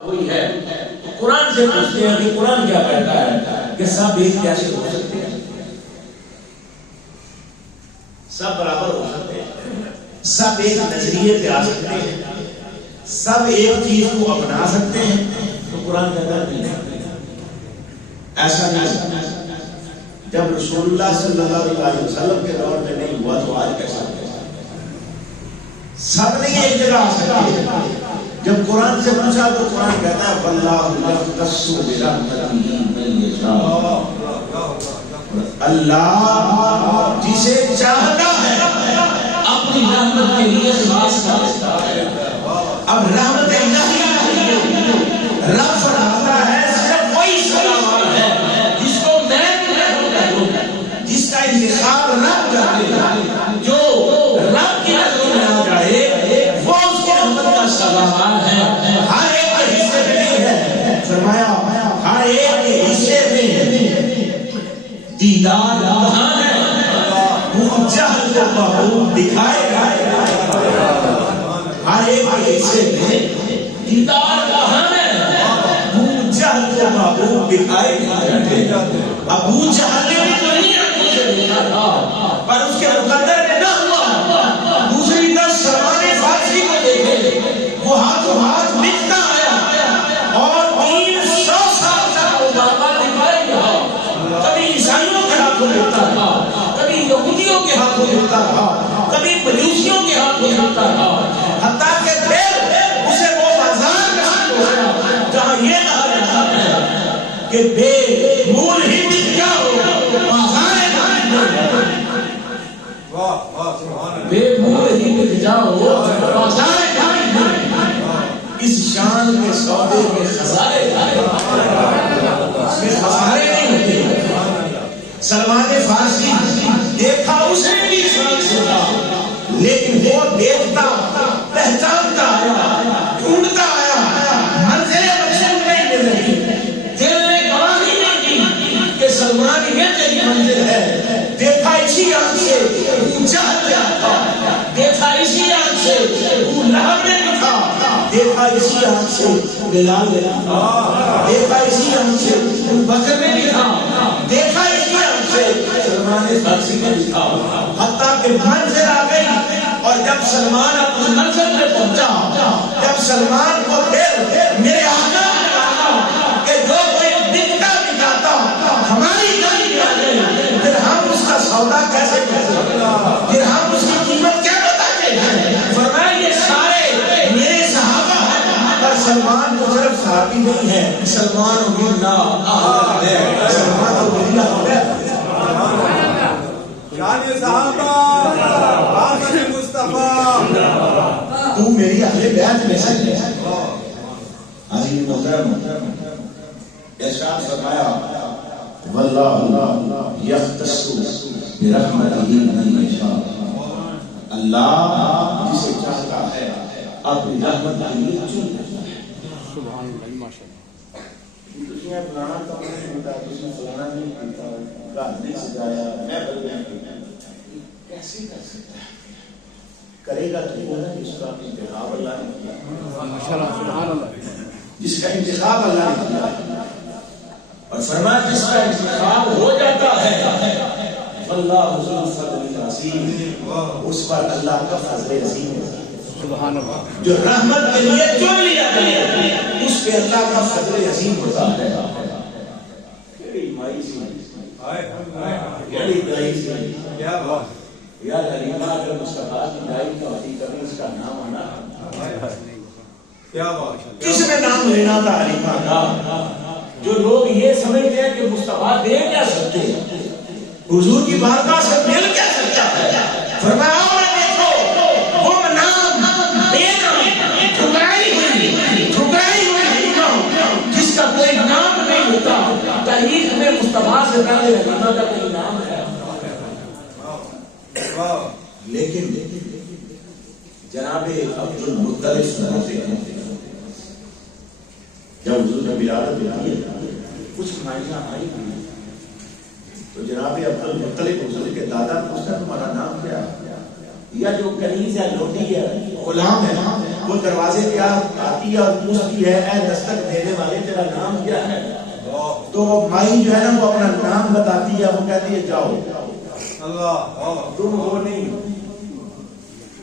وہی ہے قرآن سے پوچھتے ہیں کہ قرآن کیا کہتا ہے کہ سب ایک جیسے ہو سکتے ہیں، سب برابر ہو سکتے ہیں، سب ایک نظریے پہ آ سکتے ہیں، سب ایک چیز کو اپنا سکتے ہیں، تو قرآن کہتا نہیں ایسا نہیں۔ جب رسول اللہ صلی اللہ علیہ وسلم کے دور میں نہیں ہوا تو آج کیسا ہے؟ سب نہیں ایک جگہ آ سکتے۔ جب قرآن سے پوچھا تو قرآن کہتا ہے واللہ یختص برحمتہ من یشاء، اللہ جسے چاہتا ہے اپنی رحمت کے لیے خاص کر دیتا ہے۔ اب رحمت الہی رب فرماتا ہے صرف وہی سزاوار ہے جس کو میں رحمت کروں، جس کا انتخاب رب کرتے ہیں، جو رب کی نظروں میں آ جائے وہ اس کی رحمت کا سزاوار ہے۔ ہر ایک کے حصے میں نہیں ہے، فرمایا ہر ایک کے حصے میں دیدار کہاں ہے، وہ جہل کو محبوب دکھائے گا۔ ہر ایک کے حصے میں دیدار کہاں ہے، وہ جہل کو محبوب دکھائے گا۔ ابو جہل نے بھی دنیا کو دیکھا تھا پر اس کے مقدر میں نہ ہوا۔ دوسری طرف سلمان فارسی کو دیکھے، وہ ہاتھوں ہاتھ ملتا آیا اور 300 سال تک وہ بابا دکھائے گا۔ کبھی عیسائیوں کے ہاتھوں ملتا رہا، کبھی یہودیوں کے ہاتھوں ملتا رہا، کبھی مجوسیوں کے ہاتھوں ملتا رہا، حتیٰ کہ پھر اسے وہ بازار نصیب ہو گیا جہاں یہ کہا جاتا ہے کہ بے مول ہی مل جاؤ بازار بے مول ہی مل جاؤ بازار۔ اس شان کے سودے میں خسارے اس میں خسارے نہیں ہوتے۔ سلمان فارسی دیکھا اس نے بھی اسلام سے تھا، لیکن وہ دیکھتا پہچانتا آیا، ڈھونڈتا آیا، منزل مقصود نہیں مل رہی، دل نے گواہی نہیں دی کہ سلمان یہ تیری منزل ہے۔ دیکھا اسی آنکھ سے وہ جہل تھا، دیکھا اسی آنکھ سے وہ لہب نے لکھا، دیکھا اسی آنکھ سے بلال نے لکھا، دیکھا اسی آنکھ سے بکر نے لکھا، دیکھا اسی آنکھ سے سلمان فارسی نے لکھا۔ حتیٰ کہ منزل آ گئی اور جب سلمان اپنی منزل میں پہنچا، جب سلمان کو پھر میرے آقا نے کہا کہ جو کوئی دکھتا دکھاتا ہماری گاڑی میں آ جائے، پھر ہم اس کا سودا کیسے کریں، پھر ہم اس کی قیمت کیا بتاتے ہیں؟ فرمایا یہ سارے میرے صحابہ ہیں، پر سلمان کو صرف صحابی نہیں ہے، سلمان اللہ ہے، سلمان اللہ ہے۔ جانی صحابہ آمد مصطفیٰ، تو میری اہل بیت میں سے ہے۔ عزیز محترم ارشاد فرمایا واللہ یختص برحمتہ من یشاء، اللہ جسے چاہتا ہے اپنی رحمت کے لیے چن لیتا ہے۔ سبحان اللہ، ماشاءاللہ۔ دنیا بنانا تو نہیں ہوتا، دنیا فلانا نہیں ہوتا، گھر نہیں سجایا، میں کیسے کر سکتا ہے؟ کرے گا تو وہ ہے جس کا انتخاب اللہ نے کیا، ماشاءاللہ، سبحان اللہ، جس کا انتخاب اللہ نے کیا، اور فرمایا جس کا انتخاب ہو جاتا ہے اللہ ذو الفضل العظیم، اس پر اللہ کا فضل عظیم ہے۔ سبحان اللہ، جو رحمت کے لیے چن لیا گیا اس پہ اللہ کا فضل عظیم ہوتا ہے۔ کیڑی مائی سی، کیڑی دائی سی، کیا بات، یا حلیمہ اگر مصطفیٰ کی دائی کا ہوتی کبھی اس کا نام آنا، کیا بات، کس نے نام لینا تھا حلیمہ کا؟ جو لوگ یہ سمجھتے ہیں کہ مصطفیٰ دے کیا سکتے ہیں، حضور کی بارگاہ سے مل کیا سکتا ہے، فرمایا اور دیکھو وہ نام دینا ٹھکرائی ہوئی حلیمہ جس کا کوئی نام نہیں ہوتا۔ تاریخ میں مصطفیٰ سے پہلے حلیمہ کا کوئی نام ہے، لیکن جناب عبد المطلب سناتے ہیں جب حضور نے ولادت ہوئی کچھ مائیاں آئی ہوئی تو جناب عبد المطلب حضور کے دادا پوچھتا تمہارا نام کیا ہے، یا جو کنیز ہے لوٹی ہے غلام ہے وہ دروازے پہ آتی ہے اور پوچھتی ہے اے دستک دینے والے تیرا نام کیا ہے؟ تو مائی جو ہے نا وہ اپنا نام بتاتی ہے، وہ کہتی ہے جاؤ اللہ تم وہ نہیں،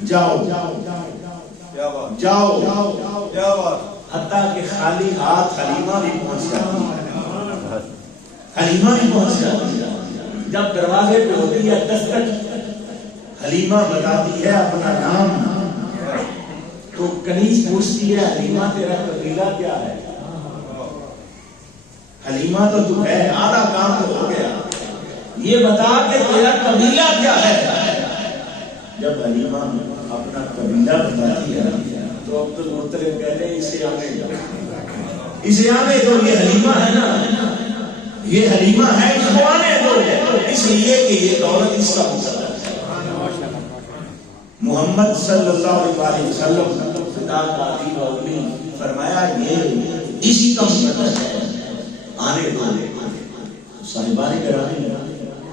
جاؤ کیا بات جاؤ، کیا بات حتیٰ کہ خالی ہاتھ حلیمہ بھی پہنچ جاتی ہے، حلیمہ بھی پہنچ جاتی ہے۔ جب دروازے پہ ہوتی ہے دستک، حلیمہ بتاتی ہے اپنا نام، تو کنیز پوچھتی ہے حلیمہ تیرا قبیلہ کیا ہے؟ حلیمہ تو تو ہے، آدھا کام تو ہو گیا، یہ بتا کہ تیرا قبیلہ کیا ہے؟ جب حلیمہ اپنا قبیلہ بتاتی ہے تو عبد المطلب کہتے ہیں اسے آنے دو، اسے آنے دو، یہ حلیمہ ہے نا، یہ حلیمہ ہے، اس کو آنے دو، اس لیے کہ یہ دولت اس کا مقدر ہے۔ محمد صلی اللہ علیہ وسلم خدا کا عظیم و اجلیل فرمایا یہ اسی کا مقدر ہے، آنے دو۔ صاحبان گرامی،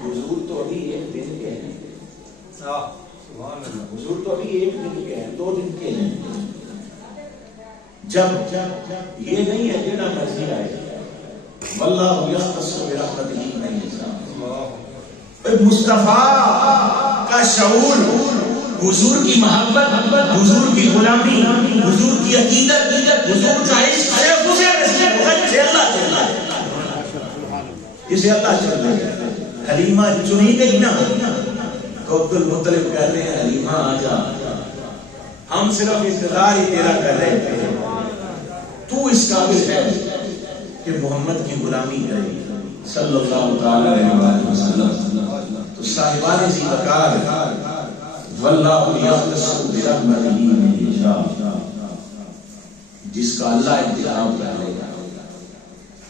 حضور تو ابھی ایک دن کے ہیں، حضور تو ابھی ایک دن کے ہیں، 2 دن کے ہیں، جب یہ نہیں ہے جنا مرضی آئے، واللہ یختص برحمتہ من یشاء۔ مصطفیٰ کا شعور، حضور کی محبت، حضور کی غلامی، حضور کی عقیدت، حضور کا عشق صرف اسے نصیب ہوگا جسے اللہ چاہتا ہے، جسے اللہ چاہتا ہے۔ حلیمہ چنی گئی نا، تو عبد المطلب کہتے ہیں حلیمہ آ جا، ہم صرف انتظار ہی تیرا کر رہے تھے، تو اس قابل ہے کہ محمد کی غلامی کرے صلی اللہ تعالی علیہ وسلم۔ تو صاحبان ذی وقار، واللہ یختص برحمتہ من یشاء، جس کا اللہ انتخاب کر لے گا،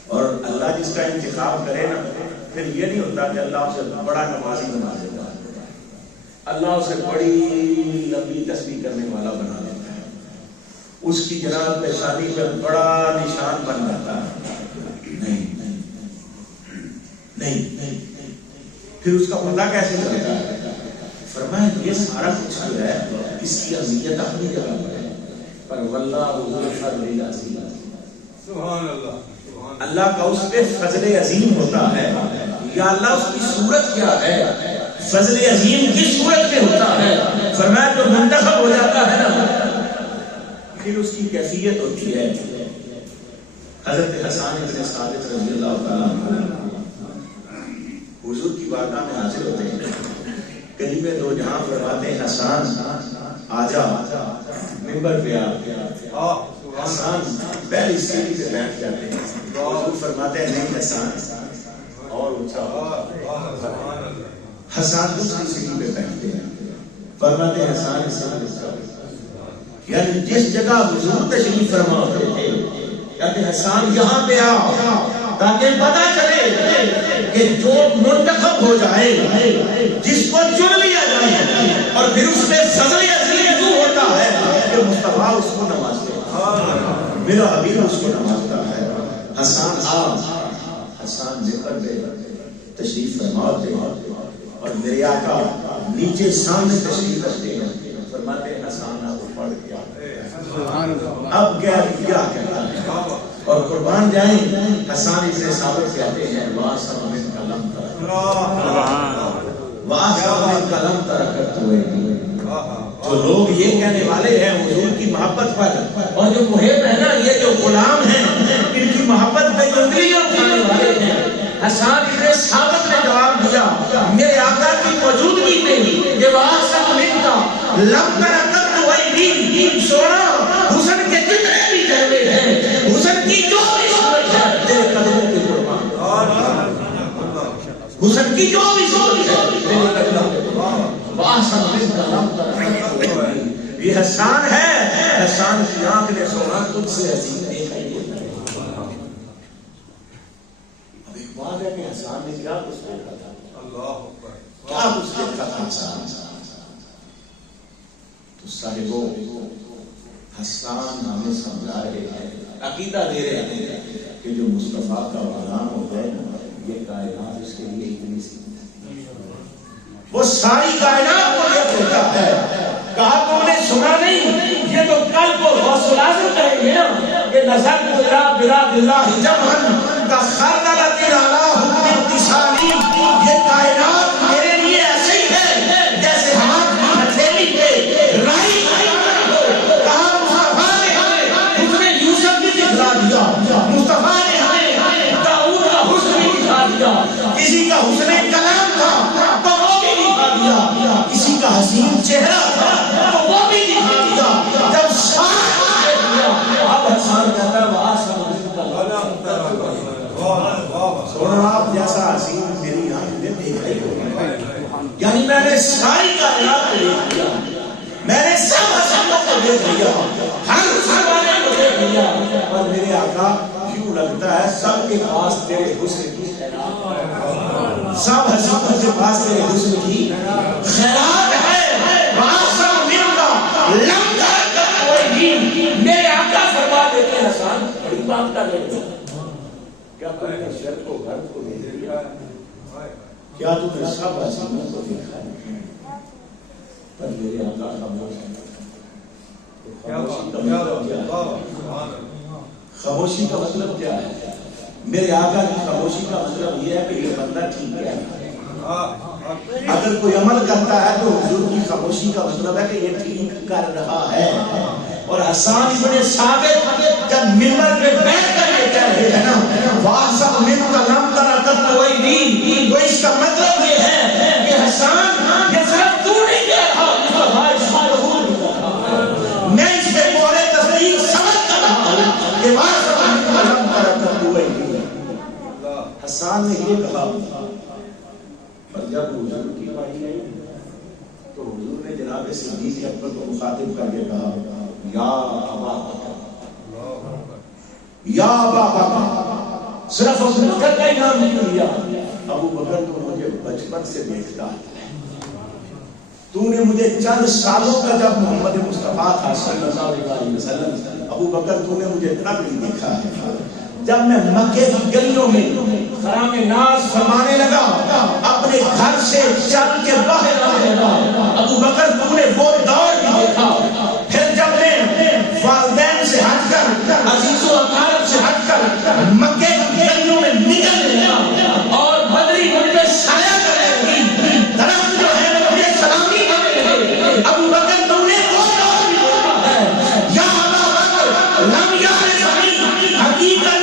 اور اللہ جس کا انتخاب کرے نا، پھر یہ نہیں ہوتا کہ اللہ اسے بڑا نمازی بنا دیتا ہے، اللہ اسے بڑی لمبی تسبیح کرنے والا بنا دیتا ہے، اس کی جناب پیشانی پر بڑا نشان بن جاتا ہے، نہیں، پھر اس کا پتہ کیسے چلتا ہے؟ فرمایا یہ سارا کچھ جو ہے اس کی اہمیت اپنی جگہ پر ہے، پر واللہ ذو الفضل العظیم، سبحان اللہ، اللہ کا اس پہ فضل عظیم ہوتا ہے، یا اللہ اس کی صورت کیا ہے، فضل عظیم کس صورت میں ہوتا ہے؟ فرمایا جو منتخب ہو جاتا ہے نا، پھر اس کی کیفیت ہوتی ہے۔ حضرت حسان بن ثابت رضی اللہ تعالیٰ عنہ حضور کی بارگاہ میں حاضر ہوتے ہیں، کلمہ دو جہاں فرماتے ہیں حسان آجا، منبر پہ آ، حسان پہلی سیڑھی سے بیٹھ جاتے ہیں، حضور فرماتے ہیں نہیں حسان اور اونچا، حسان دوسری سیڑھی پہ بیٹھتے ہیں، فرماتے ہیں حسان، یعنی جس جگہ حضور تشریف فرما ہوتے تھے کہتے حسان یہاں پہ آ، تاکہ پتہ چلے کہ جو منتخب ہو جائے، جس کو چن لیا جائے، اور پھر اس میں فضل عظیم جو ہوتا ہے کہ مصطفیٰ اس کو نوازتے ہیں، میرا حبیب اس کو نوازتا ہے۔ حسان آ، حسان ذکر پہ تشریف فرما ہوتے ہیں، اور میرے آقا نیچے سامنے تشریف رکھتے ہیں، فرماتے ہیں حسان آپ کو پڑھ گیا، اب کیا کہتا ہے، اور قربان جائیں حسان ابن ثابت کہتے ہیں واسم من کلم ترکت ہوئے، جو لوگ یہ کہنے والے ہیں حضور کی محبت پر، اور جو محب ہے نا، یہ جو غلام ہیں ان کی محبت پہ جو انگلیاں اٹھانے والے ہیں، حسان ابن ثابت نے جواب دیا میرے آقا کی موجودگی میں یہ واسم من کا لم ترکت ہوئے، سونا حسن کے جتنے بھی جلوے ہیں، حسن کی جو بھی صورت ہے تیرے قدموں کے قربان، حسن کی جو بھی صورت ہے تیرے قدموں کے قربان، واسم من کا لم ترکت ہوئے، یہ حسان ہے، حسان کی آنکھ نے سونا تجھ سے عظیم دیکھا ہی دیکھا۔ اب ایک بات ہے کہ حسان نے کیا کچھ دیکھا تھا، کیا کچھ دیکھا تھا حسان، تو صاحبوں حسان ہمیں سمجھا رہے ہیں، عقیدہ دے رہے ہیں کہ جو مصطفیٰ کا غلام ہو گئے یہ کائنات اس کے لیے اتنی سی، وہ ساری کائنات کو یہ ہوتا ہے، کہا تم نے سنا نہیں یہ تو کل کو غوث العظم کہیں گے نا کہ نظر کو الہ براد اللہ جمعن کا خردلت الالہ حکم اتصالی، یہ کائنات میرے لیے ایسے ہی ہے جیسے ہاتھ کی ہتھیلی پہ رائی کہا مصطفیٰ نے ہمیں حسن یوسف بھی دکھلا دیا، مصطفیٰ نے ہمیں داؤد کا حسن بھی دکھا دیا، کسی کا حسن کلام تھا تو وہ بھی دکھا دیا، کسی کا حسین چہرہ تھا تو وہ بھی دکھا دیا، جب سارا دیا اب حسان کہتا ہے وہ آسان سونا آپ جیسا حسین میری آنکھ نے دیکھا ہی ہوگا، یعنی میں نے ساری کائنات کو دیکھ لیا، میں نے سب حسنوں کو دیکھ لیا، ہر زمانے کو دیکھ لیا، اور میرے آقا یوں لگتا ہے سب کے پاس تیرے حسن کی خیرات، سب حسنوں کے پاس تیرے حسن کی خیرات ہے، واسع من کا لم کا کوئی نہیں، میرے آقا فرما دیتے ہیں حسان بڑی بات کر رہے ہیں، کیا تم نے شر کو گھر کو دیکھ لیا، کیا تم نے سب حسنوں کو دیکھا ہے، پر میرے آقا خاموشی کا مطلب کیا ہے؟ میرے آقا کی خاموشی کا مطلب یہ ہے کہ یہ بندہ ٹھیک ہے، اگر کوئی عمل کرتا ہے تو حضور کی خاموشی کا مطلب ہے کہ یہ ٹھیک کر رہا ہے، اور حسان ابن ثابت جب منبر پہ بیٹھ کر یہ کہہ رہے ہیں نا واسع من کا لم ترى تطویل، تو اس کا مطلب یہ ہے کہ حسان یہ صرف تو نہیں کہہ رہا، مصطفیٰ اس کو قبول بھی کر رہا، میں اس پہ مورے تصدیق سمجھ کر رہا ہوں کہ واسع من کا لم ترى تطویل، حسان نے یہ کہا، پر جب حضور کی باری آئی تو حضور نے جناب صدیق اکبر کو مخاطب کر کے کہا یا ابا بکر، یا ابا بکر، صرف ابو بکر کا ہی نام نہیں لیا، ابو بکر تو مجھے بچپن سے دیکھتا ہے، تو نے مجھے چند سالوں کا جب محمد مصطفیٰ تھا صلی اللہ علیہ وسلم، ابو بکر تو نے مجھے تب نہیں دیکھا ہے، جب میں مکے کی گلیوں میں خرام ناز فرمانے لگا، اپنے گھر سے چل کے باہر آنے لگا، ابو بکر تو نے وہ دور بھی دیکھا، پھر جب میں والدین سے ہٹ کر عزیز و اقارب سے ہٹ کر مکے کی گلیوں میں نکلنے لگا اور بدری مجھ پہ سایہ کرنے لگی، درخت جو ہے وہ مجھے سلامی کرنے لگے، ابو بکر تو نے وہ دور بھی دیکھا ہے، یا ابا بکر لم یعرفنی حقیقت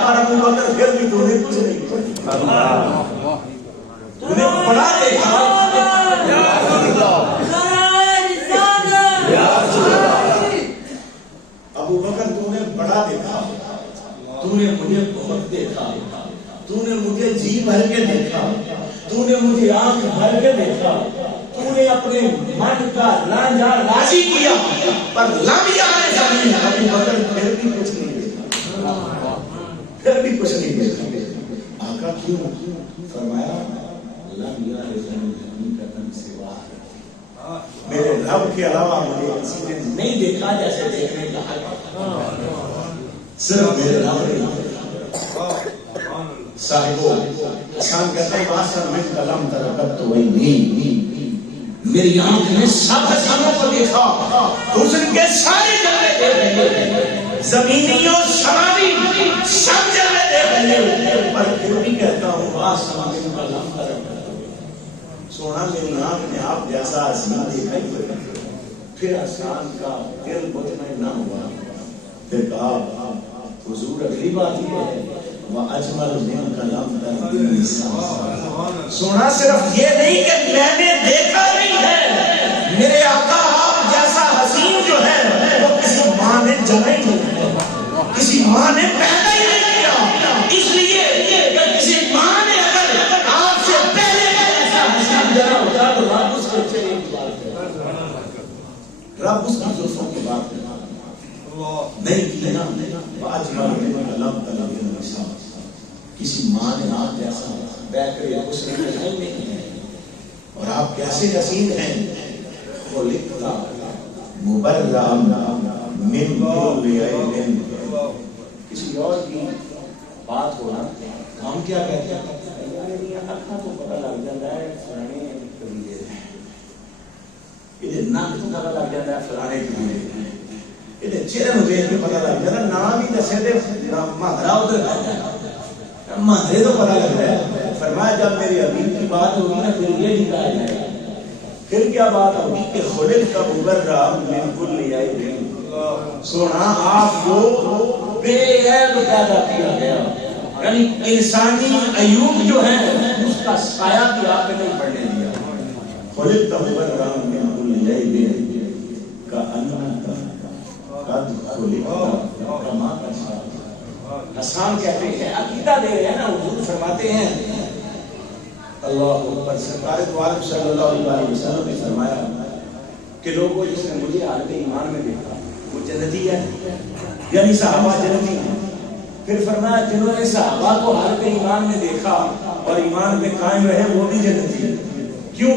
اور ابو بکر پھر بھی تو نے کچھ نہیں کیا، تو نے بڑا دیکھا، ابو بکر تو نے بڑا دیکھا، تو نے مجھے بہت دیکھا، تو نے مجھے جی بھر کے دیکھا، تو نے مجھے آنکھ بھر کے دیکھا، تو نے اپنے من کا رانجھا راضی کیا، پر لم یعرفنی، ابو بکر پھر بھی کچھ نہیں دیکھا، پھر بھی کچھ نہیں دیکھا، آقا کیوں؟ فرمایا لم یعرفنی حقیقتاً سوا، میرے رب کے علاوہ مجھے کسی نے نہیں دیکھا جیسے دیکھنے کا حق صرف میرے رب نے دیکھا۔ صاحبو حسان کہتا ہے واسع من کا لم ترى تطویل، میری آنکھ نے سب حسنوں کو دیکھا، حسن کے سارے جلوے دیکھ لیے، زمینی اور سماوی سب جلوے دیکھ لیے، پر پھر بھی کہتا ہوں واسع من کا لم ترى تطویل، سونا میری آنکھ نے آپ جیسا حسین دیکھا ہی ہوگا، پھر حسان کا دل مطمئن نہ ہوا، پھر کہا حضور اگلی بات یہ ہے وَأَجْمَلُ مِنْكَ لَمْ تَرَ النِّسَاءَ، سونا صرف یہ نہیں کہ میں نے دیکھا نہیں ہے، میرے آقا آپ جیسا حسین جو ہے وہ کسی ماں نے جنم ہی نہیں ہے، کسی ماں نے پیدا ہی نہیں کیا، اس لیے کہ کسی ماں نے اگر آپ سے پہلے ایسا حسین جنا ہوتا تو رب اس کے چہرے کی بات کرتا، رب اس کی زلفوں کی بات کرتا نہیں کی نا، وَأَجْمَلُ مِنْكَ لَمْ تَرَ النِّسَاءَ، کسی ماں نے آپ جیسا بیکر یا حسن کا نہیں ہے، اور آپ کیسے حسین ہیں، خُلِقْتَ مُبَرَّأً مِنْ كُلِّ عَیْبٍ، کسی اور کی بات ہونا ہم کیا کہتے ہیں اکھا تو پتہ لگ جاتا ہے فلانے قبیلے یہ ناک تو پتہ لگ جاتا ہے فلانے قبیلے یہ چہرے نو دیکھ کے پتہ لگ جاتا نام ہی دسے تے مہرا ادھر آتا مہرے تو پتہ لگ رہا ہے فرمایا جب میری حبیب کی بات ہوگی نا پھر یہ نکالا جائے پھر کیا بات ہوگی کہ خلق کا مبرہ من کل عیب سونا آپ کو بے عیب پیدا کیا گیا یعنی انسانی عیوب جو ہیں اس کا سایہ بھی آپ نے نہیں پڑنے دیا خلق کا مبرہ من کل عیب کا انت قد خلق کما تشاء حسان کہتے ہیں عقیدہ دے رہے ہیں نا حضور فرماتے ہیں اللہ اکبر سرکار دو عالم صلی اللہ علیہ وسلم نے فرمایا کہ لوگوں جس نے مجھے حالت ایمان میں دیکھا وہ جنتی ہے یعنی صحابہ جنتی ہیں پھر فرمایا جنہوں نے صحابہ کو حالت ایمان میں دیکھا اور ایمان میں قائم رہے وہ بھی جنتی ہے کیوں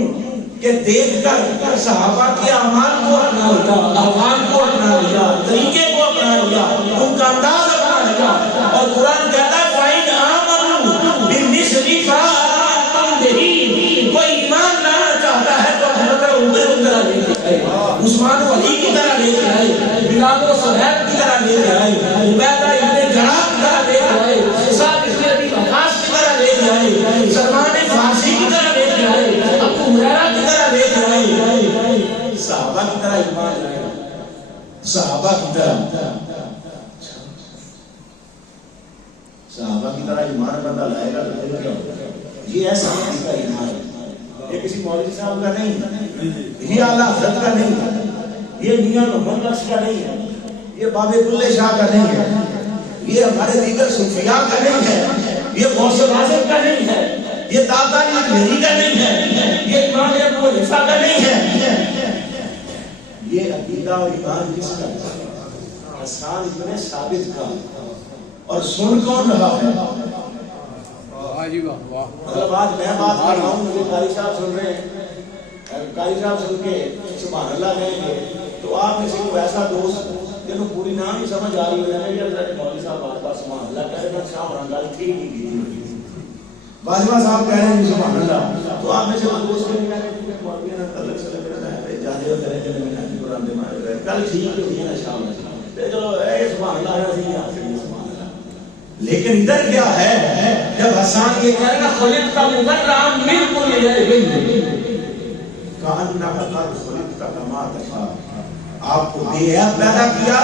کہ دیکھ کر صحابہ کے اعمال کو اپنا لیا احوال کو اپنا لیا طریقے کو اپنا لیا ان کا انداز اپنا لیا اور قرآن کہتا ہے فَإِنْ آمَنُوا بِمِثْلِ مَا آمَنْتُم بِهِ کوئی ایمان لانا چاہتا ہے تو حضرت عمر کی طرح لے کے آئے عثمان و علی کی طرح لے کے آئے بلال و صہیب کی طرح لے کے آئے عبیدہ ابن جراح کی طرح لے کے آئے سعد بن ابی وقاص کی طرح لے کے آئے سلمان فارسی کی طرح لے کے آئے ابو ہریرہ کی طرح لے کے آئے صحابہ کی طرح ایمان لائے صحابہ کی طرح صحابہ کی طرح ایمان بندہ لائے گا تو پھر کیا ہوگا یہ ایسا کسی کا ایمان ہے یہ کسی مولوی صاحب کا نہیں ہے یہ اعلیٰ حضرت کا نہیں ہے یہ میاں محمد بخش کا نہیں ہے یہ بابے بلے شاہ کا نہیں ہے یہ ہمارے دیگر صوفیاء کا نہیں ہے یہ غوث اعظم کا نہیں ہے یہ داتا میری کا نہیں ہے یہ امام ابو حنیفہ کا نہیں ہے یہ عقیدہ اور ایمان کس کا حسان ابن ثابت کا اور سن کون رہا ہے مطلب آج میں بات کر رہا ہوں مجھے قاری صاحب سن رہے ہیں قاری صاحب سن کے سبحان اللہ کہیں گے تو آپ میں سے کوئی ایسا دوست جنہوں پوری نام ہی سمجھ آ رہی ہے کہ حضرت مولوی صاحب بات بات سبحان اللہ کہہ رہے ہیں شاہ اور گل ٹھیک نہیں کی باجوہ صاحب کہہ رہے ہیں سبحان اللہ تو آپ میں سے کوئی دوست نہیں کہہ رہے ہیں کہ مولوی نے تعلق سے لگ رہا ہے جاہے اور درجے میں نہ قرآن دے مارے رہے کل ٹھیک ہوئی ہے نا شاہ اللہ چلو اے سبحان اللہ رضی اللہ سبحان اللہ لیکن ادھر کیا ہے جب حسان یہ کہہ رہا خلق کا مبرہ من کل عیب کأنک قد خلقت کما تشاء آپ کو بے عیب پیدا کیا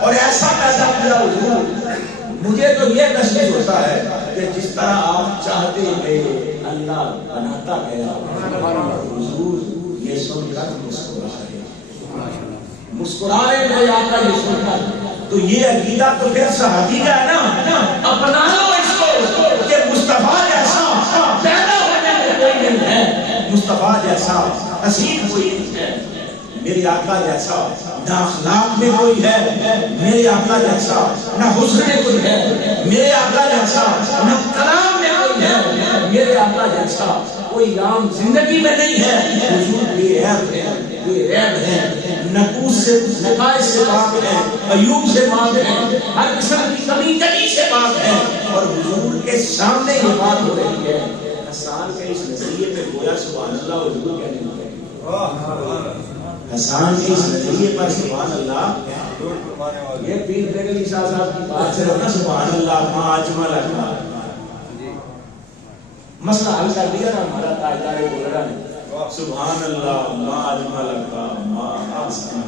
اور ایسا پیدا کیا حضور مجھے تو یہ محسوس ہوتا ہے کہ جس طرح آپ چاہتے گئے اللہ بناتا گیا حضور یہ سن کر مسکرائے گئے آقا یہ سن کر تو یہ عقیدہ تو پھر صحابی کا ہے نا اپنا لو اس کو کہ مصطفیٰ جیسا پیدا ہونے میں کوئی نہیں ہے مصطفیٰ جیسا حسین کوئی نہیں ہے میرے آقا جیسا نہ اخلاق میں کوئی ہے میرے آقا جیسا نہ حسن میں کوئی ہے میرے آقا جیسا نہ کلام میں کوئی ہے میرے آقا جیسا کوئی عام زندگی میں نہیں ہے حضور بے عیب ہے بے عیب ہے نقوص سے نقائص سے پاک ہے عیوب سے پاک ہے ہر قسم کی کمی کمی سے پاک ہے اور حضور کے سامنے یہ بات ہو رہی ہے حسان کے اس نظریے پہ گویا سبحان اللہ حضور کہنے لگے حسان کے اس نظریے پر سبحان اللہ یہ پیر بریلوی شاہ صاحب کی بات سے ہونا سبحان اللہ ما اجمل اللہ مسئلہ حل کر دیا نا ہمارا تاجدار بولرا نے سبحان اللہ ما اجمل اللہ ما احسن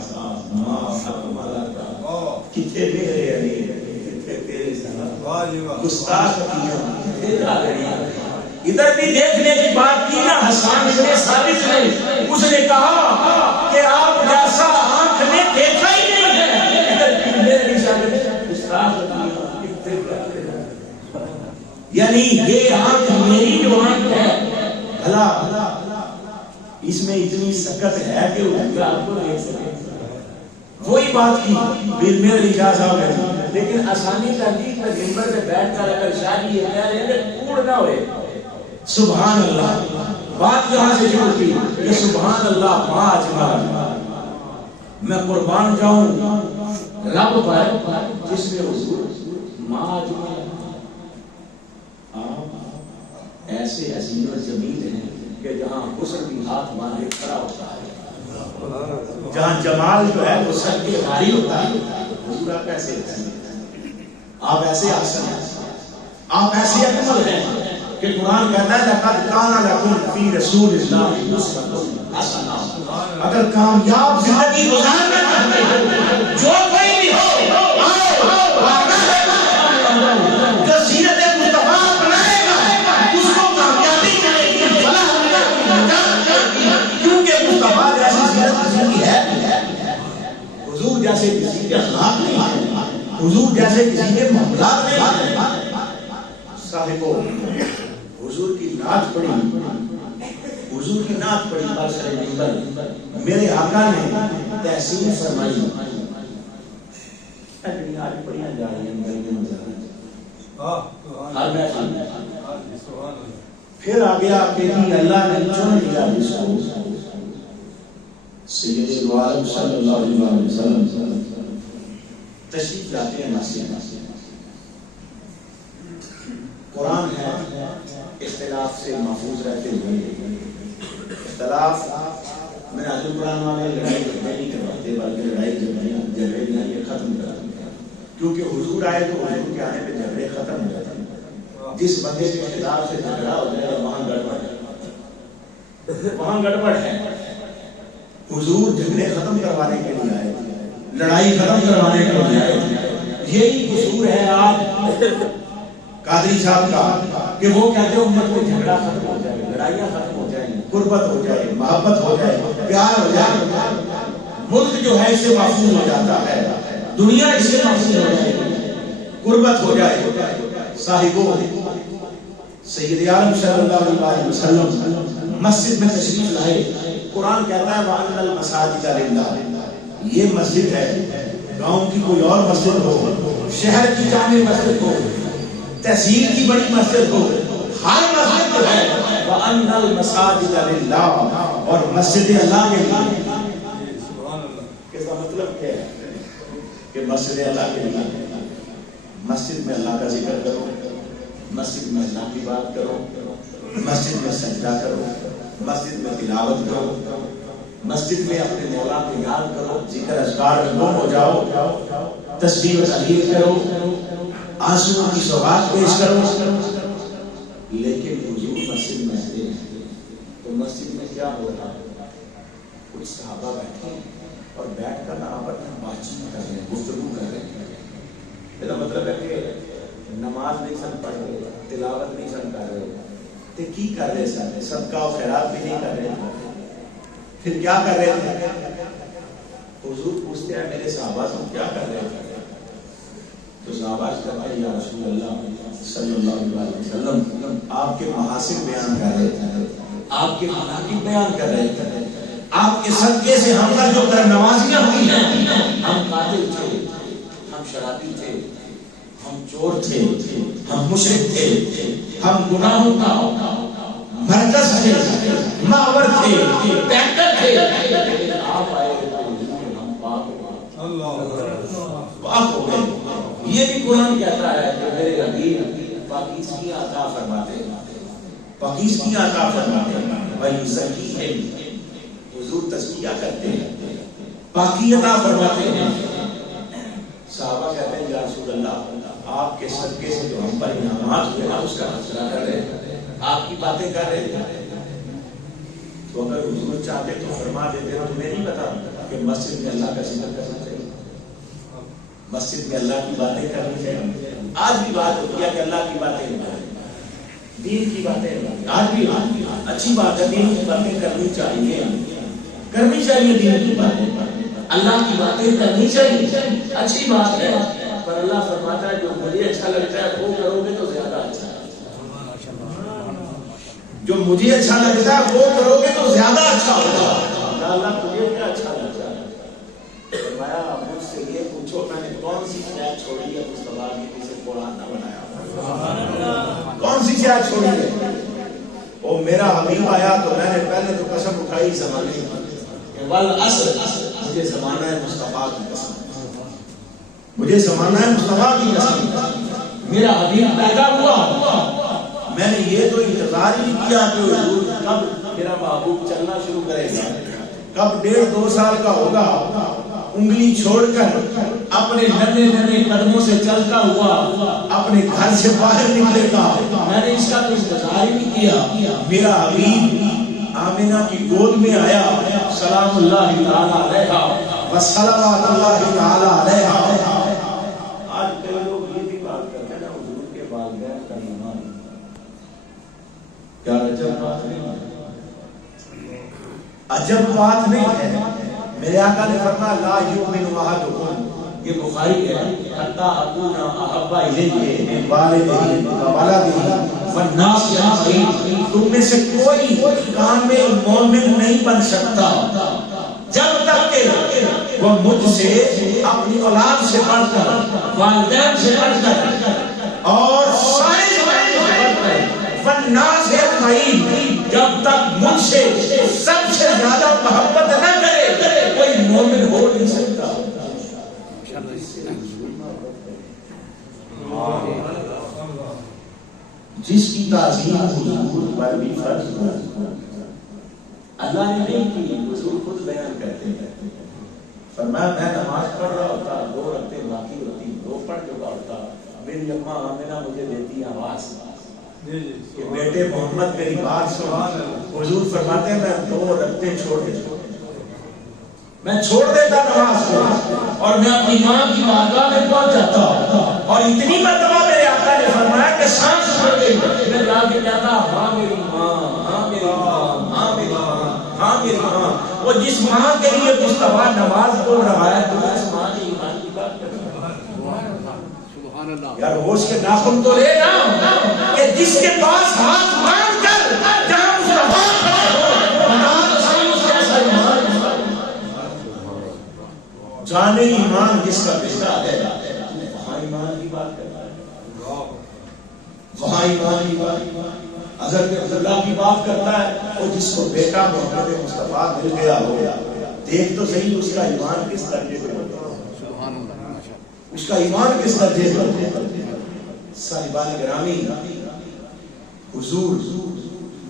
ما اکمل اللہ کتنے میرے علی کتنے تیرے سلام گستاخ کیا ادھر بھی دیکھنے کی بات کی نا حسان ابن ثابت نے اس نے کہا کہ آپ جیسا آنکھ نے دیکھا ہی نہیں ہے ادھر بھی میرے نشان گستاخ یعنی یہ آنکھ میری جو آنکھ ہے بھلا اس میں اتنی سکت ہے کہ وہ آپ کو دیکھ سکے وہی بات کی پھر میرے لکھا صاحب ہے لیکن آسانی تحقیق میں منبر پہ بیٹھ کر اگر شادی یہ کہہ رہے ہیں کہ کوڑ نہ ہوئے سبحان اللہ بات یہاں سے شروع کی کہ سبحان اللہ ما اجمل میں قربان جاؤں رب پر جس میں حضور ما اجمل ایسے عظیم زمین ہیں کہ جہاں حسن بھی ہاتھ مارے کھڑا ہوتا ہے، جہاں جمال جو ہے وہ سب کے بھاری ہوتا ہے، حضور آپ ایسے آپ ایسے آسن ہیں، آپ ایسے اکمل ہیں کہ قرآن کہتا ہے لقد کان لکم فی رسول اللہ اسوۃ حسنہ۔ اگر کامیاب زندگی گزارنا چاہتے ہیں جو کوئی بھی ہو جو سیرت مصطفیٰ اپنائے گا اس کو کامیابی ملے گی، فلاح ملے گی، کیونکہ مصطفیٰ جیسی سیرت کسی کی ہے، حضور جیسے کسی کے اخلاق نہیں ہے، حضور جیسے کسی کے معاملات نہیں ہے۔ صاحبو حضور کی نعت پڑھی، حضور کی نعت پڑھی برسر منبر، میرے آقا نے تحسین فرمائی، اگلی آج پڑھیاں جا رہی ہیں گلیوں میں، ہر محفل میں، پھر آگے آکے دی اللہ نے چن لیا جس کو سید عالم صلی اللہ علیہ وسلم تشریف لاتے ہیں مسجد میں، قرآن ہے اختلاف سے محفوظ رہتے ہوئے، اختلاف میں آج قرآن والے لڑائی نہیں کرواتے بلکہ لڑائی جھگڑے یہ ختم کرتے ہیں، کیونکہ حضور آئے تو حضور کے آنے پہ جھگڑے ختم ہو جاتے ہیں۔ جس بندے کے اختلاف سے جھگڑا ہو جائے وہاں گڑبڑ ہے، وہاں گڑبڑ ہے۔ حضور جھگڑے ختم کروانے کے لیے آئے، لڑائی ختم کروانے کے لیے آئے۔ یہی قصور ہے آج قادری صاحب کا کہ وہ کہتے ہیں امت میں جھگڑا ختم ہو جائے، لڑائیاں ختم ہو جائیں، قربت ہو جائے، محبت ہو جائے، پیار ہو جائے، ملک جو ہے اسے محفوظ ہو جاتا ہے، دنیا اسے محفوظ ہو جائے، قربت ہو جائے۔ صاحبو سید عالم صلی اللہ علیہ وسلم مسجد میں تشریف لائے، قرآن کہتا ہے وَأَنَّ الْمَسَاجِدَ لِلَّهِ، یہ مسجد ہے، گاؤں کی کوئی اور مسجد ہو، شہر کی جامع مسجد ہو، تحصیل کی بڑی مسجد ہو، ہر مسجد جو ہے وَأَنَّ الْمَسَاجِدَ لِلَّهِ، اور مسجد اللہ کے لیے۔ اس کا مطلب کیا ہے کہ مسجد اللہ کے لیے، مسجد میں اللہ کا ذکر کرو، مسجد میں اللہ کی بات کرو، مسجد میں سجدہ کرو، مسجد میں تلاوت کرو، مسجد میں اپنے مولا کو یاد کرو، ذکر اذکار میں گم ہو جاؤ، تسبیح و تحلیل کرو، آنسو کی سوغات پیش کرو۔ لیکن حضور مسجد میں آتے ہیں تو مسجد میں کیا ہو رہا؟ کچھ صحابہ بیٹھے اور بیٹھ کر آپس میں بات چیت کر رہے ہیں، گفتگو کر رہے ہیں۔ اس کا مطلب ہے کہ نماز نہیں سن پڑھ رہے، تلاوت نہیں سن کر رہے، تو کی کر رہے سارے؟ صدقہ و خیرات بھی نہیں کر رہے، پھر کیا کر رہے تھے؟ حضور پوچھتے ہیں میرے صحابہ تم کیا کر رہے تھے؟ تو صحابہ کہتے ہیں یا رسول اللہ صلی اللہ علیہ وسلم آپ کے محاسن بیان کر رہے تھے، آپ کے مناقب بیان کر رہے تھے، آپ کے صدقے سے ہم پر جو نوازیاں ہوئی ہیں، ہم قاتل تھے، ہم شرابی تھے، ہم چور تھے، ہم مشرک تھے، ہم گناہوں کا مرکز تھے، ماور تھے، بینکر تھے، آپ آئے ہم پاک ہو گئے۔ یہ بھی قرآن کہتا ہے کہ میرے حبیب پاکیزگی عطا فرماتے ہیں، پاکیزگی عطا فرماتے ہیں، وَيُزَكِّيهِمْ، حضور تزکیہ کرتے ہیں، پاکی عطا فرماتے ہیں۔ صحابہ کہتے ہیں یا رسول اللہ آپ کے صدقے سے جو ہم پر انعامات ہوئے آپ اس کا تذکرہ کر رہے ہیں، آپ کی باتیں کر رہے ہیں۔ تو اگر حضور چاہتے تو فرما دیتے، تمہیں نہیں پتا کہ مسجد میں اللہ کا ذکر کرنا چاہیے، مسجد میں اللہ کی باتیں کرنی چاہیے۔ آج بھی بات ہوتی ہے کہ اللہ کی باتیں دین کی باتیں، آج بھی اچھی بات ہے، دین کی باتیں کرنی چاہیے، کرنی چاہیے، دین کی باتیں اللہ کی باتیں کرنی چاہیے، اچھی بات ہے، پر اللہ فرماتا ہے جو مجھے اچھا لگتا ہے وہ کرو گے تو زیادہ اچھا ہے، جو مجھے اچھا لگتا ہے وہ کرو گے تو زیادہ اچھا ہوگا۔ اللہ تجھے کیا اچھا لگتا ہے؟ فرمایا مجھ سے یہ پوچھو میں نے کون سی شے چھوڑی ہے مصطفیٰ کی جسے قرآن نہ بنایا، کون سی شے چھوڑی ہے؟ وہ میرا حبیب آیا تو میں نے پہلے تو قسم اٹھائی زمانے کی، والعصر، مجھے زمانہ ہے مصطفیٰ کی قسم، مجھے زمانہ ہے مصطفیٰ کی قسم، میرا حبیب پیدا ہوا میں نے یہ تو انتظار ہی نہیں کیا کہ حضور کب میرا محبوب چلنا شروع کرے گا، کب 1.5-2 سال کا ہوگا، انگلی چھوڑ کر اپنے ننھے ننھے قدموں سے چلتا ہوا اپنے گھر سے باہر نکلے گا۔ میں نے اس کا تو انتظار ہی نہیں کیا۔ میرا حبیب آمینہ کی گود میں آیا، سلام اللہ تعالی علیہ وصلوات اللہ تعالی علیہ۔ آج کئی لوگ یہ بھی بات کرتے ہیں نا حضور کے والدین کا ایمان، کیا عجب بات نہیں، عجب بات نہیں ہے۔ میرے آقا نے فرمایا لا یؤمن احدکم، یہ بخاری ہے، حتی اکون احب الیہ من والدہ وولدہ والناس اجمعین، تم میں سے کوئی کامل مومن نہیں بن سکتا جب تک کہ وہ مجھ سے، اپنی اولاد سے بڑھ کر، والدین سے بڑھ کر اور سارے زمانے سے بڑھ کر والناس اجمعین، جب تک مجھ سے سب سے زیادہ محبت نہ کرے کوئی مومن ہو نہیں سکتا۔ جس کی تعظیم حضور پر بھی فرض ہو، اللہ نے نہیں کی، حضور خود بیان کرتے ہیں، فرمایا میں نماز پڑھ رہا ہوتا، 2 رکعتیں باقی ہوتی، 2 پڑھ چکا ہوتا، میری اماں آمنہ مجھے دیتی آواز کہ بیٹے محمد میری بات سن۔ حضور فرماتے ہیں میں 2 رکعتیں چھوڑ دیتا، میں چھوڑ دیتا نماز کو اور میں اپنی ماں کی بارگاہ میں پہنچ جاتا، اور اتنی مرتبہ میرے آقا نے فرمایا کہ سانس چھوڑ گئی، میں جا کے کہتا ہاں میری ماں، ہاں میری ماں، ہاں میری ماں، ہاں میری ماں۔ وہ جس ماں کے لیے مصطفیٰ نماز پڑھ رہا ہے تو اس ماں کی ایمان کی بات کر رہا ہے۔ سبحان اللہ یار ہوش کے ناخن تو لے نا کہ جس کے پاس ہاتھ مانگ کر جہاں مصطفیٰ کھڑے ہو، بتا تو صحیح اس کیسا ایمان، جانے ایمان جس کا بیٹا ہے وہاں ایمان کی بات کرتا ہے، وہاں ایمان کی بات، حضرت عبداللہ کی بات کرتا ہے، وہ جس کو بیٹا محمد مصطفیٰ مل گیا ہو، دیکھ تو صحیح اس کا ایمان کس درجے پہ ہوتا ہے، سبحان اللہ اس کا ایمان کس درجے پہ ہوتا ہے۔ صاحبان گرامی، حضور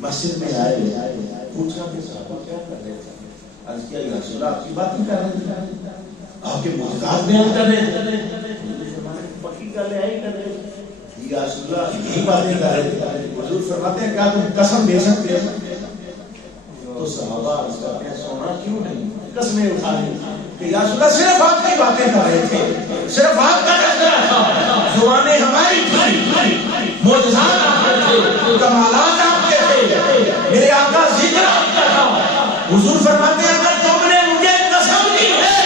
مسجد میں آئے، پوچھا کہ صحابہ کیا کر رہے تھے؟ عرض کیا یا رسول اللہ آپ کی بات نہیں کر رہے تھے، آپ کے معجزات بیان کر رہے تھے، پکی گل ہے ہی کر رہے تھے، یا رسول اللہ یہی باتیں کر رہے تھے۔ حضور فرماتے ہیں کیا تم قسم دے سکتے ہو؟ تو صحابہ عرض کرتے ہیں سونا کیوں نہیں، قسمیں اٹھا لی کہ یا رسول اللہ صرف آپ کی باتیں کر رہے تھے، صرف آپ کا تذکرہ تھا، زبانیں ہماری تھی، معجزات آپ کے تھے، کمالات آپ کے تھے، میرے آقا ذکر آپ کا تھا۔ حضور فرماتے ہیں اگر تم نے مجھے قسم دی ہے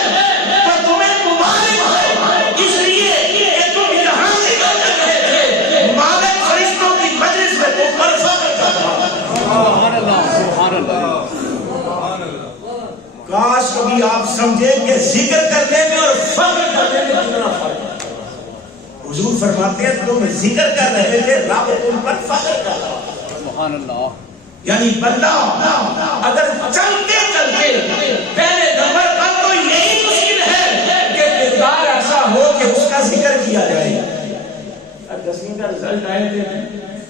تو تمہیں مبارک ہے، اس لیے کہ تم یہاں ذکر کر رہے تھے، مالک فرشتوں کی مجلس میں تو برفا کرتا تھا۔ سبحان اللہ سبحان اللہ۔ کاش کبھی آپ سمجھیں کہ ذکر کرنے میں اور فخر کرنے میں کتنا فرق ہے۔ حضور فرماتے ہیں تم ذکر کر رہے تھے، رب تم پر فخر کر رہا ہے۔ سبحان اللہ۔ یعنی بندہ اگر چلتے چلتے پہلے نمبر پر تو یہی مشکل ہے کہ کردار ایسا ہو کہ اس کا ذکر کیا جائے۔ 10ویں کا رزلٹ آئے تھے،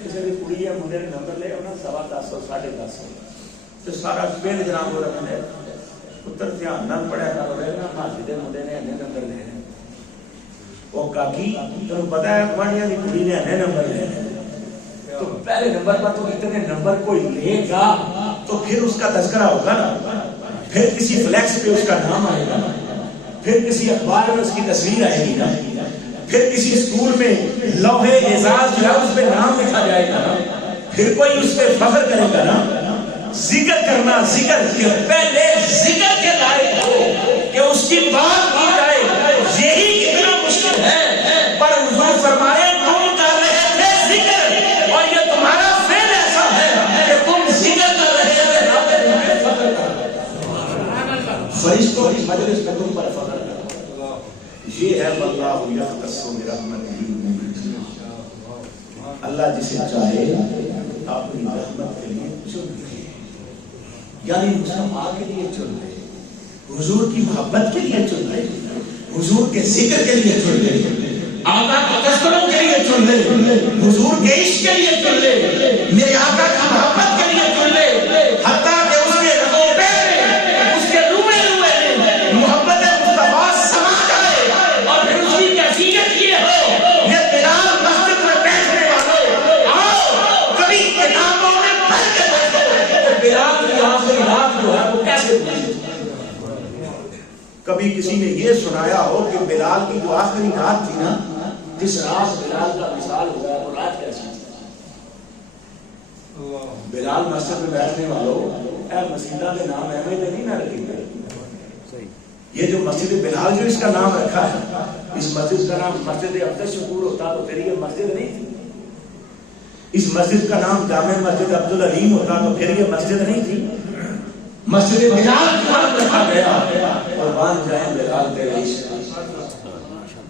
کسی نے کڑی یا منڈے نے نمبر لے انہوں 10.25 10.5 تو سارا پینڈ جناب ہو رکھا ہے، پتر دھیان نہ پڑھا کرو رہے نا، حاجی دے منڈے نے انہیں نمبر لے ہیں، وہ کاکی تمہیں پتا ہے کوانیاں دی کڑی نے انہیں نمبر لے ہیں، تو پہلے نمبر پر تو اتنے نمبر کوئی لے گا تو پھر اس کا تذکرہ ہوگا نا، پھر کسی فلیکس پہ اس کا نام آئے گا، پھر کسی اخبار میں اس کی تصویر آئے گی نا، پھر کسی اسکول میں لوہے اعزاز جو ہے اس پہ نام لکھا جائے گا نا، پھر کوئی اس پہ فخر کرے گا نا۔ ذکر کرنا، ذکر کے پہلے ذکر کے لائق ہو کہ اس کی بات کی جائے، یہی کتنا مشکل ہے، پر حضور فرمائے تم کر رہے تھے ذکر، اور یہ تمہارا فعل ایسا ہے کہ تم ذکر کر رہے تھے، رب تمہیں فخر کر رہے تھے، فرشتوں کی مجلس میں تم پر فخر کر رہے تھے۔ یہ ہے واللہ یختص برحمتہ من یشاء، اللہ جسے چاہے اپنی رحمت کے لیے چن لے، یعنی مصطفیٰ کے لیے چن لے، حضور کی محبت کے لیے چن لے، حضور کے ذکر کے لیے چن لے، آقا کو تذکروں کے لیے چن لے، حضور کے عشق کے لیے چن لے، میرے آقا کی محبت کے لیے چن لے، حتیٰ کہ اس کے رگوں پہ اس کے روئے محبت مصطفیٰ سما جائے، اور پھر اس کی کیفیت یہ ہو، یہ بلال مسجد میں بیٹھنے والوں آؤ کبھی کتابوں میں پڑھ کے دیکھو کہ بلال کی آخری رات جو ہے وہ کیسے گزری۔ کبھی کسی نے یہ سنایا ہو کہ بلال کی جو آخری رات تھی نا، جس رات بلال کا مثال ہوا ہے وہ رات کیسی تھی؟ بلال مسجد میں بیٹھنے والوں اے مسجدہ کے نام احمد نہیں نہ رکھی گئے، یہ جو مسجد بلال جو اس کا نام رکھا ہے، اس مسجد کا نام مسجد عبدالشکور ہوتا تو پھر یہ مسجد نہیں تھی، اس مسجد کا نام جامع مسجد عبدالعلیم ہوتا تو پھر یہ مسجد نہیں تھی، مسجد بلال کا نام رکھا گیا۔ قربان جائیں بلال تیرے عشق،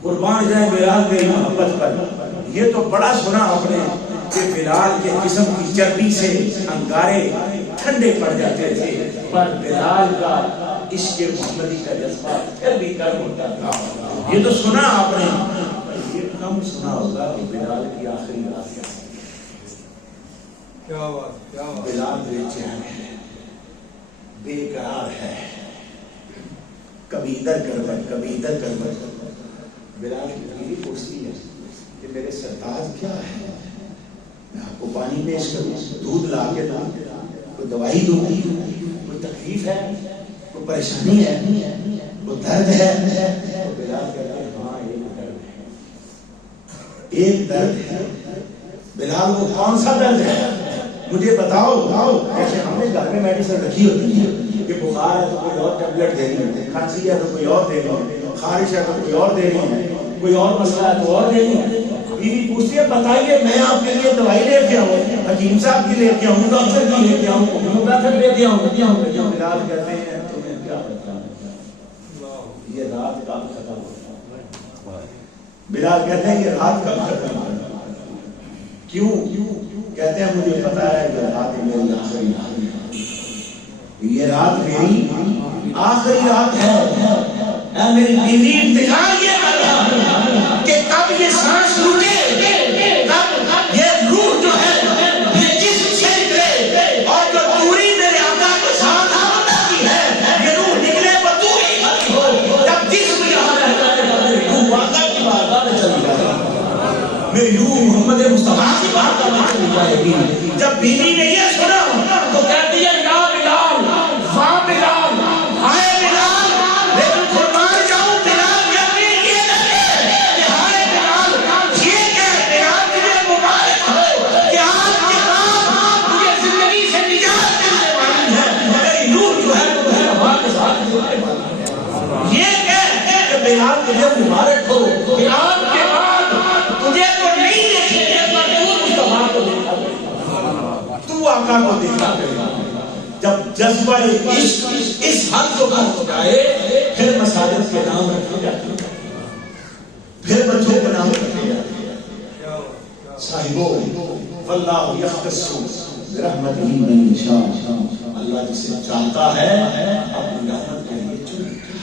قربان جائیں بلال تیری محبت پر۔ یہ تو بڑا سنا آپ نے کہ بلال کے جسم کی چربی سے انگارے ٹھنڈے پڑ جاتے تھے، پر بلال کا عشق محمدی کا جذبہ پھر بھی کم ہوتا تھا۔ یہ تو سنا آپ نے، یہ کم سنا ہوگا کہ بلال کی آخری رات کیا بات، کیا بات۔ بلال بے چین ہے، بے قرار ہے، کبھی ادھر گڑبڑ کبھی ادھر گڑبڑ۔ بلال کی بیوی پوچھتی ہے کہ میرے سرتاج کیا ہے، میں آپ کو پانی پیش کروں، دودھ لا کے دوں، کوئی دوائی دوں، کوئی تکلیف ہے، کوئی پریشانی ہے، کوئی درد ہے؟ تو بلال کہتا ہے ہاں ایک درد ہے، ایک درد ہے۔ بلال کو کون سا درد ہے مجھے بتاؤ۔ جیسے ہم نے گھر میں میڈیسن رکھی ہوتی ہے کہ بخار ہے تو کوئی اور ٹیبلٹ دینی ہے، کھانسی ہے تو کوئی اور دینی ہے، خارش ہے تو کوئی اور دینی ہے، کوئی اور مسئلہ ہے تو اور دینی ہے۔ بیوی پوچھتی ہے بتائیے میں آپ کے لیے دوائی لے کے آؤں، حکیم صاحب کی لے کے آؤں، ڈاکٹر کی لے کے آؤں، ہومیوپیتھک لے کے آؤں؟ بلال کہتے ہیں تمہیں کیا پتا ہے، یہ رات کب ختم ہوتا ہے؟ بلال کہتے ہیں یہ رات کب ختم ہوتا ہے؟ کیوں؟ کہتے ہیں مجھے پتا ہے کہ رات میری آخری رات ہے، یہ رات میری آخری رات ہے۔ اے میری بیوی انتظار یہ کر رہا کہ کب یہ سانس رکے، کب یہ روح جو ہے یہ جسم سے نکلے، اور جو دوری میرے آقا کے ساتھ آتی ہے یہ روح نکلے وہ دوری ہو، جب جسم یہاں رہتا ہے میری روح آقا کی بارگاہ میں چلی جائے گی، میری روح محمد مصطفیٰ کی بارگاہ میں چلی جائے گی۔ جب بیوی نے یہ سنا تو کہتی ہے یا بلال، ہاں بلال، ہائے بلال، لیکن قربان جاؤں بلال کہتے ہیں یہ لگے کہ ہائے بلال، یہ کہ بلال تجھے مبارک ہو کہ آج کے بعد تجھے زندگی سے نجات ملنے والی ہے، میری روح جو ہے وہ مصطفیٰ کے ساتھ جڑنے والی ہے۔ یہ کہ بلال تجھے مبارک ہو کہ آج کے بعد تجھے تو نہیں دیکھیں گے پر تو مصطفیٰ کو دیکھا گے، تو آقا کو دیکھا گے۔ جب جذبہ عشق اس حد کو پہنچ جائے پھر مساجد کے نام رکھے جاتے ہیں، پھر بچوں کے نام رکھے جاتے ہیں۔ صاحبو واللہ یختص برحمتہ من یشاء، اللہ جسے چاہتا ہے اپنی رحمت کے لیے چنتا ہے،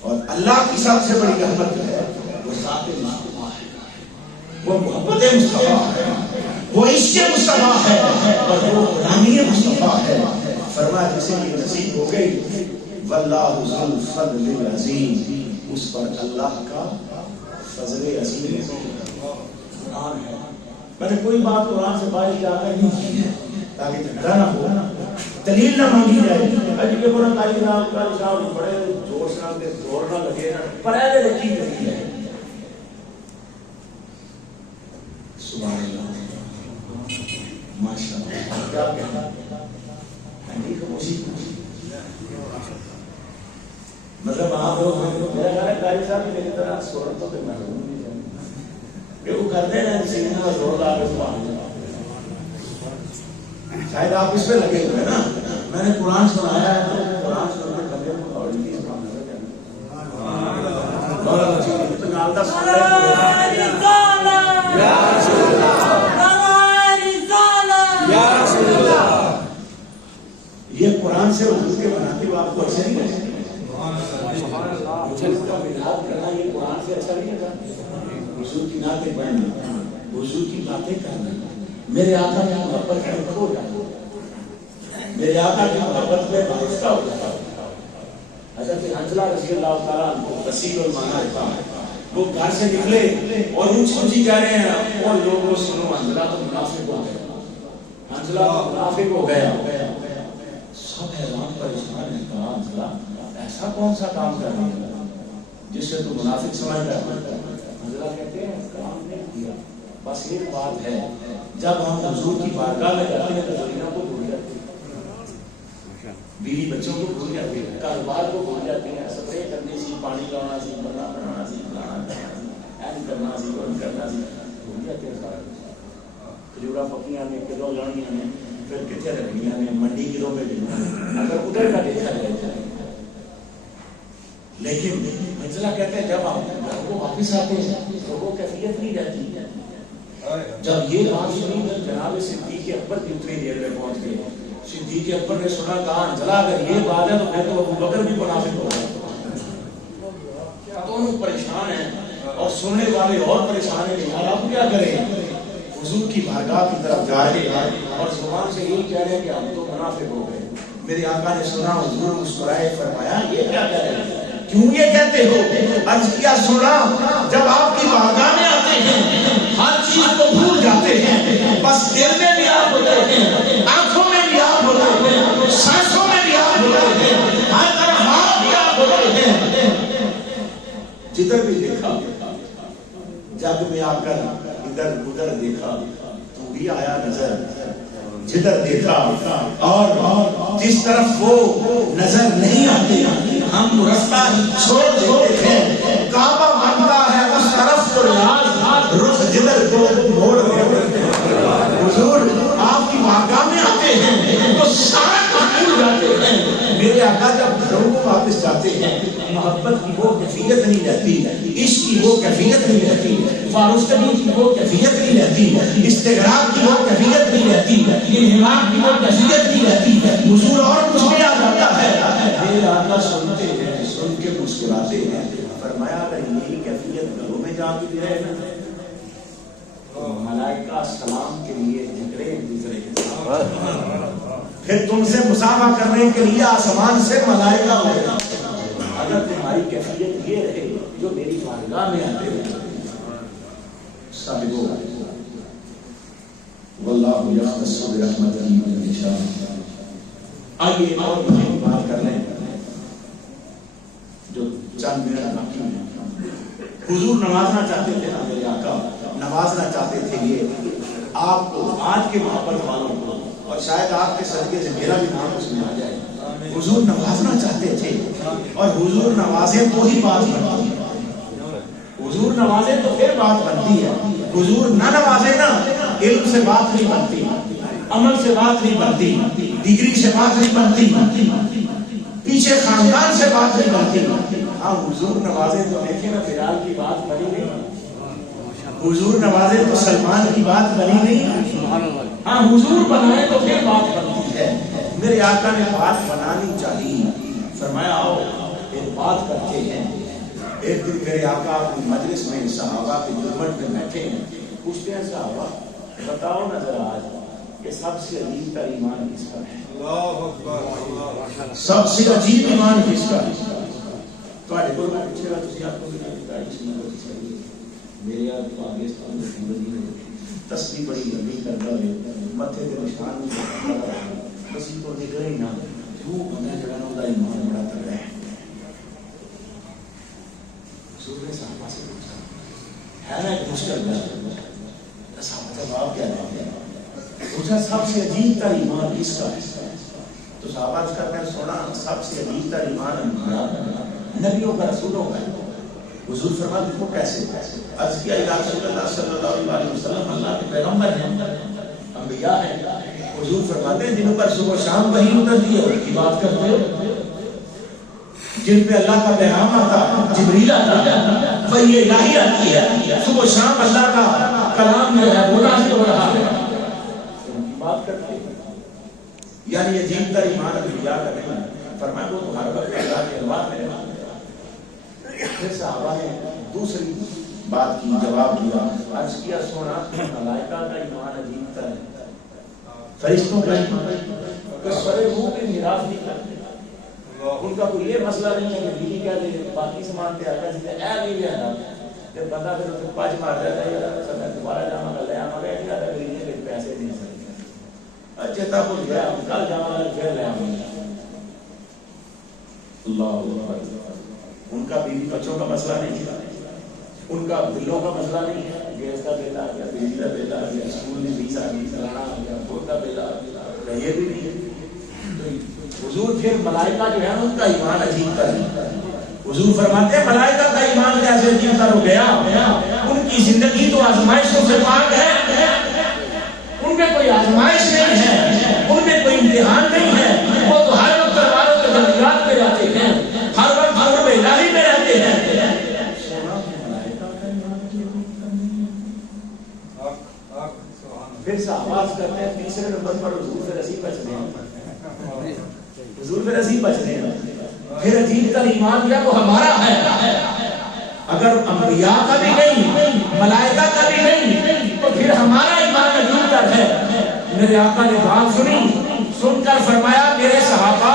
اور اللہ کی سب سے بڑی رحمت ہے وہ ذات مصطفیٰ ہے، وہ محبت مصطفیٰ ہے، وہ عشق مصطفیٰ ہے، اور وہ غلامی مصطفیٰ ہے۔ فرمایا جسے یہ نصیب ہو گئی واللہ ذو الفضل العظیم، اس پر اللہ کا فضل عظیم قرآن ہے۔ میں نے کوئی بات قرآن سے باہر جا کر نہیں کی ہے تاکہ جھگڑا نہ ہو، دلیل نہ مانگی جائے، اجی کے قرآن کا جناب کا صاحب بڑے زور سے زور نہ لگے پر ایسے رکھی دلیل ہے۔ سبحان اللہ، ماشاءاللہ، کیا کہنا مطلب آپ لوگ میرا خیال ہے قاری صاحب میری طرح صورتوں پہ محروم نہیں جائیں کہ وہ کرتے ہیں سینے اور زور لا کے شاید آپ اس پہ لگے ہوئے نا۔ میں نے قرآن سنایا ہے تو قرآن سن کے بندے کو اور انگلیس پڑھا نظر جائے بہت اچھی نالدہ سن رہے یہ قرآن سے حضور کے بناتے ہوئے آپ کو ایسے نہیں کہتے کرنا یہ قرآن سے اچھا نہیں لگا؟ حضور کی نعتیں پڑھنا، حضور کی باتیں کرنا، میرے آقا کی محبت میں کھو جانا، میرے آقا کی محبت میں وابستہ ہو جاتا۔ حضرت حنظلہ رضی اللہ تعالیٰ عنہ وسیع المعنی رہتا ہے، وہ گھر سے نکلے اور اونچی اونچی کہہ رہے ہیں اور لوگوں سنو حنظلہ تو منافق ہو گیا، حنظلہ تو منافق ہو گیا۔ سب حیران پریشان ہیں، کہا حنظلہ ایسا کون سا کام کر رہے ہیں جس سے تو منافق سمجھ رہا ہے؟ حنظلہ کہتے ہیں کام نہیں کیا، بس ایک بات ہے، جب ہم حضور کی بارگاہ میں جاتے ہیں تو دنیا کو بھول جاتے ہیں، بیوی بچوں کو بھول جاتے ہیں، کاروبار کو بھول جاتے ہیں، سپرے کرنے سی، پانی لانا سی، بنا بنانا سی، فلانا کرنا سی، این کرنا سی، ون کرنا سی، بھول جاتے ہیں سارا کچھ۔ کھجورا پکیاں نے، کلو لانیاں نے، پھر کتنے رکھنیاں نے، منڈی کلو میں دینا، اگر ادھر کا دیکھا جائے جائے۔ لیکن حنظلہ کہتے ہیں جب آپ گھر کو واپس آتے ہیں تو وہ کیفیت نہیں رہتی۔ جب یہ بات سنی تو جناب صدیق اکبر کی اتنی دیر میں پہنچ گئے۔ صدیق اکبر نے سنا، کہا حنظلہ اگر یہ بات ہے تو پھر تو ابوبکر بھی منافق ہوگا۔ دونوں پریشان ہیں اور سننے والے اور پریشان ہیں، یار آپ کیا کریں؟ حضور کی بارگاہ کی طرف جا رہے ہیں اور زبان سے یہی کہہ رہے ہیں کہ ہم تو منافق ہو گئے۔ میرے آقا نے سنا، حضور مسکرائے، فرمایا یہ کیا کہہ رہے ہیں، کیوں یہ کہتے ہو؟ عرض کیا، سنا جب آپ کی بارگاہ میں آتے ہیں ہر چیز کو بھول جاتے ہیں، بس دل میں بھی آپ ہوتے ہیں، آنکھوں میں بھی آپ ہوتے ہیں، سانسوں میں بھی آپ ہوتے ہیں، ہر طرف آپ بھی آپ ہوتے ہیں۔ جدھر بھی دیکھا جگ میں آ کر ادھر ادھر دیکھا تو بھی آیا نظر، جدھر دیکھا اور جس طرف وہ نظر نہیں آتی ہم رستہ چھوڑ دیتے ہیں، کعبہ مانتا ہے اس طرف تو یاد رخ جدھر کو موڑ دیتے ہیں۔ حضور آپ کی بارگاہ میں آتے ہیں تو سارا کام بھول جاتے ہیں۔ میرے آقا جب گھروں کو واپس جاتے ہیں محبت کی وہ کیفیت نہیں رہتی، عشق کی وہ کیفیت نہیں رہتی، فاروقی کی وہ کیفیت نہیں رہتی، استغراق کی وہ کیفیت نہیں رہتی، انہماک کی وہ کیفیت نہیں رہتی۔ حضور اور کچھ بھی آ جاتا ہے، میرے آقا سنتے ہیں، سن کے مسکراتے ہیں، فرمایا اگر یہی کیفیت گھروں میں جا کے رہے نا ملائکہ سلام کے لیے جھگڑے ایک دوسرے کے ساتھ، پھر تم سے مسافہ کرنے کے لیے آسمان سے ملائکہ ہوئے۔ اگر تمہاری کیفیت یہ رہے جو میری بارگاہ میں آتے ہیں ثابت ہوگا۔ واللہ یختص برحمتہ من یشاء۔ آئیے اور بات کر لیں جو چند منٹ باقی ہیں۔ حضور نوازنا چاہتے تھے نا، میرے آقا نوازنا چاہتے تھے یہ آپ کو، آج کے محبت والوں کو، اور شاید آپ کے صدقے سے میرا بھی نام اس میں آ جائے۔ حضور نوازنا چاہتے تھے اور حضور نوازے تو ہی بات بنتی ہے، حضور نوازے تو پھر بات بنتی ہے۔ حضور نہ نوازے نا علم سے بات نہیں بنتی، عمل سے بات نہیں بنتی، ڈگری سے بات نہیں بنتی، پیچھے خاندان سے بات نہیں بنتی۔ ہاں حضور نوازے تو دیکھیں نا بلال کی بات بنی نہیں، حضور نوازے تو سلمان کی بات بنی نہیں، ہاں حضور بنائے تو پھر بات بنتی ہے۔ میرے آقا نے بات بنانی چاہیے، فرمایا آؤ ایک بات کرتے ہیں۔ ایک دن میرے آقا اپنی مجلس میں صحابہ کے جمٹ میں بیٹھے ہیں، پوچھتے ہیں صحابہ بتاؤ نا ذرا آج کہ سب سے عجیب کا ایمان کس کا ہے؟ سب سے عجیب ایمان کس کا ہے؟ تو آج کو میں پوچھے گا تجھے آپ کو بھی میرے یاد پاکستان میں تسبیح بڑی لمبی کرتا ہے، متھے کے نشان کسی کو نکلے ہی نہ وہ بندہ جڑا نا دا ایمان بڑا تگڑا ہے۔ حضور نے صحابہ سے پوچھا ہے نا ایک مشکل بات، صحابہ جواب کیا دیتے ہیں؟ پوچھا سب سے عجیب تر ایمان کس کا ہے؟ تو صحابہ اس کا میں سنا سب سے عجیب تر ایمان نبیوں کا، رسولوں کا ہے۔ حضور فرماتے دیکھو کیسے، عرض کیا یا رسول اللہ صلی اللہ علیہ وسلم اللہ کے پیغمبر ہیں، انبیاء ہیں۔ حضور فرماتے ہیں جن پر صبح شام وحی اترتی ہے ان کی بات کرتے ہو، جن پہ اللہ کا پیغام آتا جبریل آتا وحی الہی آتی ہے، صبح شام اللہ کا کلام جو ہے وہ نازل ہو رہا ہے، ان کی بات کرتے ہیں۔ یعنی یہ عجیب تر ایمان انبیاء کا نہیں، فرمایا وہ تو ہر وقت اللہ کے انوار میں رہا، پھر صحابہ نے دوسری بات کی، جواب دیا، عرض کیا سونا ملائکہ کا ایمان عجیب تر ہے، فرشتوں کا ایمان تو سرے منہ پہ میراث نہیں کرتے، ان کا کوئی یہ مسئلہ نہیں ہے کہ بیوی کیا دے باقی سامان پہ آتا ہے اے نہیں لینا، جب بندہ پھر اسے پاج مار جاتا ہے یار سب میں دوبارہ جانا گا لے آنا گا کہ آتا گرینے کے پیسے نہیں سکتے، اچھا تھا بھول گیا کل جانا گا پھر لے آنا گا۔ اللہ ان کا بیوی بچوں کا مسئلہ نہیں ہے، ان کا بلوں کا مسئلہ نہیں ہے، گیس کا بیٹا آ گیا، بجلی کا بیٹا آ گیا، اسکول میں فیس آ گئی، چلانا آ گیا، فوٹ کا بیٹا آ گیا، یہ بھی نہیں ہے۔ حضور پھر ملائکہ جو ہے ان کا ایمان عجیب تر ہے، حضور فرماتے ہیں ملائکہ کا ایمان کیسے عجیب تر ہو گیا، ان کی زندگی تو آزمائشوں سے پاک ہے، ان میں کوئی آزمائش نہیں ہے، ان میں کوئی امتحان نہیں ہے، وہ تو ہر وقت تلواروں کے جنگلات میں رہتے ہیں، ہر وقت قرب الہی میں رہتے ہیں۔ پھر سے آواز کرتے ہیں تیسرے نمبر پر حضور پھر عجیب بچنے ہیں، حضور پھر عجیب بچنے ہیں، پھر عجیب تر ایمان کیا وہ ہمارا ہے، اگر انبیاء کا بھی نہیں ملائکہ کا بھی نہیں تو پھر ہمارا ایمان عجیب تر ہے۔ میرے آقا نے بات سنی، سن کر فرمایا میرے صحابہ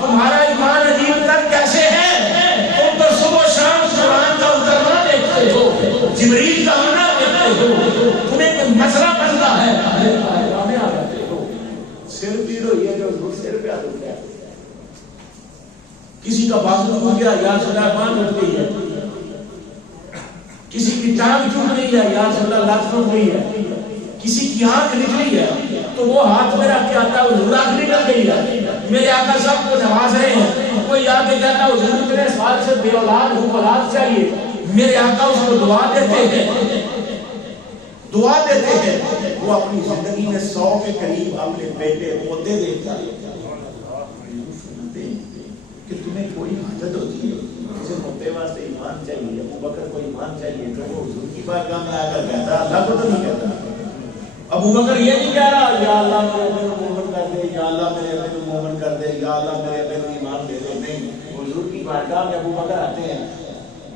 تمہارا ایمان عجیب تر کیسے ہے، تم تو صبح و شام قرآن کا اترنا دیکھتے ہو، جبریل کا آنا دیکھتے ہو، تمہیں کوئی مسئلہ بنتا ہے ہمیں آ جاتے ہو، سر پیر ہوئی ہے جو سر پہ آ جاتے ہیں، کسی کا بازو ٹوٹ گیا یا صدا بان اٹھ گئی ہے، کسی کی ٹانگ ٹوٹ گئی ہے یا صدا لات ٹوٹ گئی ہے، کسی کی آنکھ نکلی ہے تو وہ ہاتھ میں رکھ کے آتا ہے حضور آنکھ نکل گئی ہے، میرے آقا سب کو نواز رہے ہیں، کوئی آ کے کہتا ہے حضور اتنے سال سے بے اولاد ہوں اولاد چاہیے، میرے آقا اس کو دعا دیتے ہیں، دعا دیتے ہیں، وہ اپنی زندگی میں 100 کے قریب اپنے بیٹے پوتے دیتا ہے کہ تمہیں کوئی حاجت ہوتی ہے جسے موتے واسطے ایمان چاہیے، ابو بکر کو ایمان چاہیے تو وہ حضور کی بارگاہ میں آ کر کہتا ہے، اللہ کو تو نہیں کہتا، ابو بکر یہ نہیں کہہ رہا یا اللہ میرے ابے کو مومن کر دے، یا اللہ میرے ابے کو مومن کر دے، یا اللہ میرے ابے کو ایمان دے دے، نہیں، حضور کی بارگاہ میں ابو بکر آتے ہیں،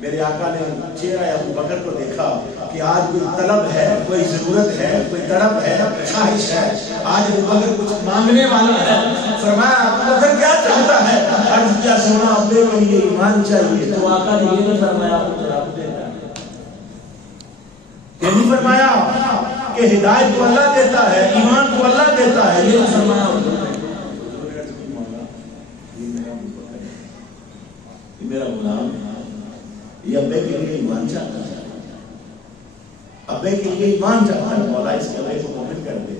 میرے آقا نے چہرہ ابو بکر کو دیکھا کہ آج کوئی طلب ہے، کوئی ضرورت ہے، کوئی طلب ہے، خواہش ہے، آج ابو بکر کچھ مانگنے والا ہے، فرمایا ابو بکر کیا چاہتا ہے، عرض کیا سونا ابے کو یہ ایمان چاہیے، تو آقا نے یہ نہیں فرمایا آپ کو جواب دیتا ہے، یہ نہیں فرمایا کہ ہدایت تو اللہ دیتا ہے، ایمان تو اللہ دیتا ہے، یہ نہیں فرمایا میرا غلام یہ ابے کے لیے ایمان چاہتا ہے، ابے کے لیے ایمان چاہتا ہے، مولا اس کے ابے کو مومن کر دے،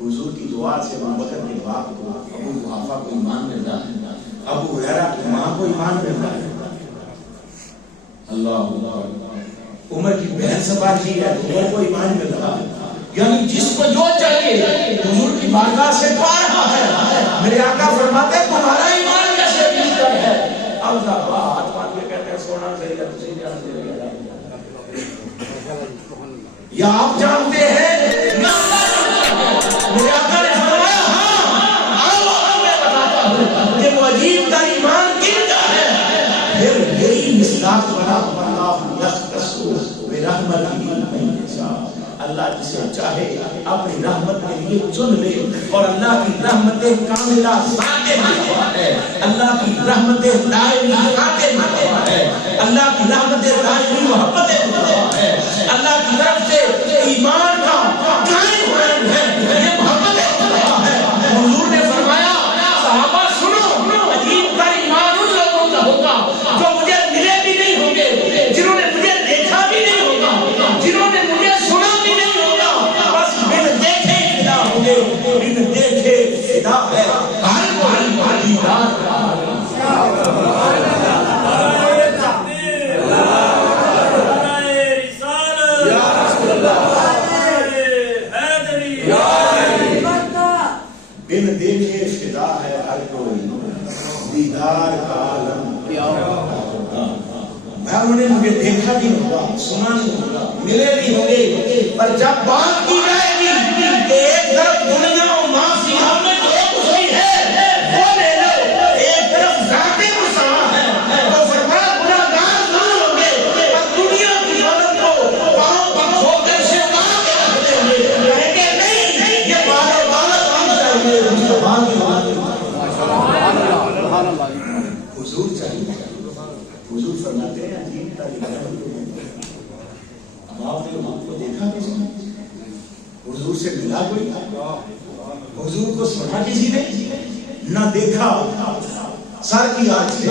حضور کی دعا سے ابو بکر کے باپ کو ابو قحافہ کو ایمان ملتا ہے، ابو ہریرہ کی ماں کو ایمان ملتا ہے، اللہ عمر کی بہن سوار کی ہے عمر کو ایمان مل رہا ہے، یعنی جس کو جو چاہیے حضور کی بارگاہ سے پا رہا ہے۔ میرے آقا فرماتے ہیں تمہارا ایمان کیسے ملتا ہے، اب صاحبہ ہاتھ مان کے کہتے ہیں سونا صحیح ہے تسی جان سے یا آپ جانتے ہیں میرے آقا نے فرمایا ہاں آؤ میں بتاتا ہوں کہ وہ عجیب تر ایمان کن کا ہے، پھر یہی مصداق بنا اللہ یختص برحمتہ من یشاء، اللہ جسے چاہے اپنی رحمت کے لیے چن لے، اور اللہ کی رحمت کاملہ ذات ہے، اللہ کی رحمت دائمی ذات ہے، اللہ کی رحمت دائمی محبت ہے، اللہ کی طرف سے ایمان کا قائم ہونا ہے، یہ محبت ہے۔ حضور نے فرمایا صحابہ سنو عجیب تر ایمان ان لوگوں کا ہوگا جو مجھے ملے بھی نہیں ہوں گے، جنہوں نے مجھے دیکھا بھی نہیں ہوگا، جنہوں نے مجھے سنا بھی نہیں ہوگا، بس بن دیکھے فدا ہوں گے، بن دیکھے فدا ہے ہر کوئی دیدار کا۔ بن دیکھے فدا ہے ہر کوئی دیدار کا عالم کیا ہوگا، میں انہوں نے مجھے دیکھا بھی ہوگا، سنا نہیں ہوگا، ملے بھی ہوں گے، پر جب بات کی جائے گی کہ ایک طرف دنیا و معافی ہم میں جو کچھ ہوئی ہے وہ لے لو، ایک طرف ذات مساواہ ہے، تو فرمایا گناہگار ضرور فرماتے ہیں عجیب طریقہ ہے. اب آپ نے وہاں کو دیکھا کسی نے؟ حضور سے ملا کوئی؟ حضور کو سنا کسی نے؟ نہ دیکھا. سر کی آنکھ سے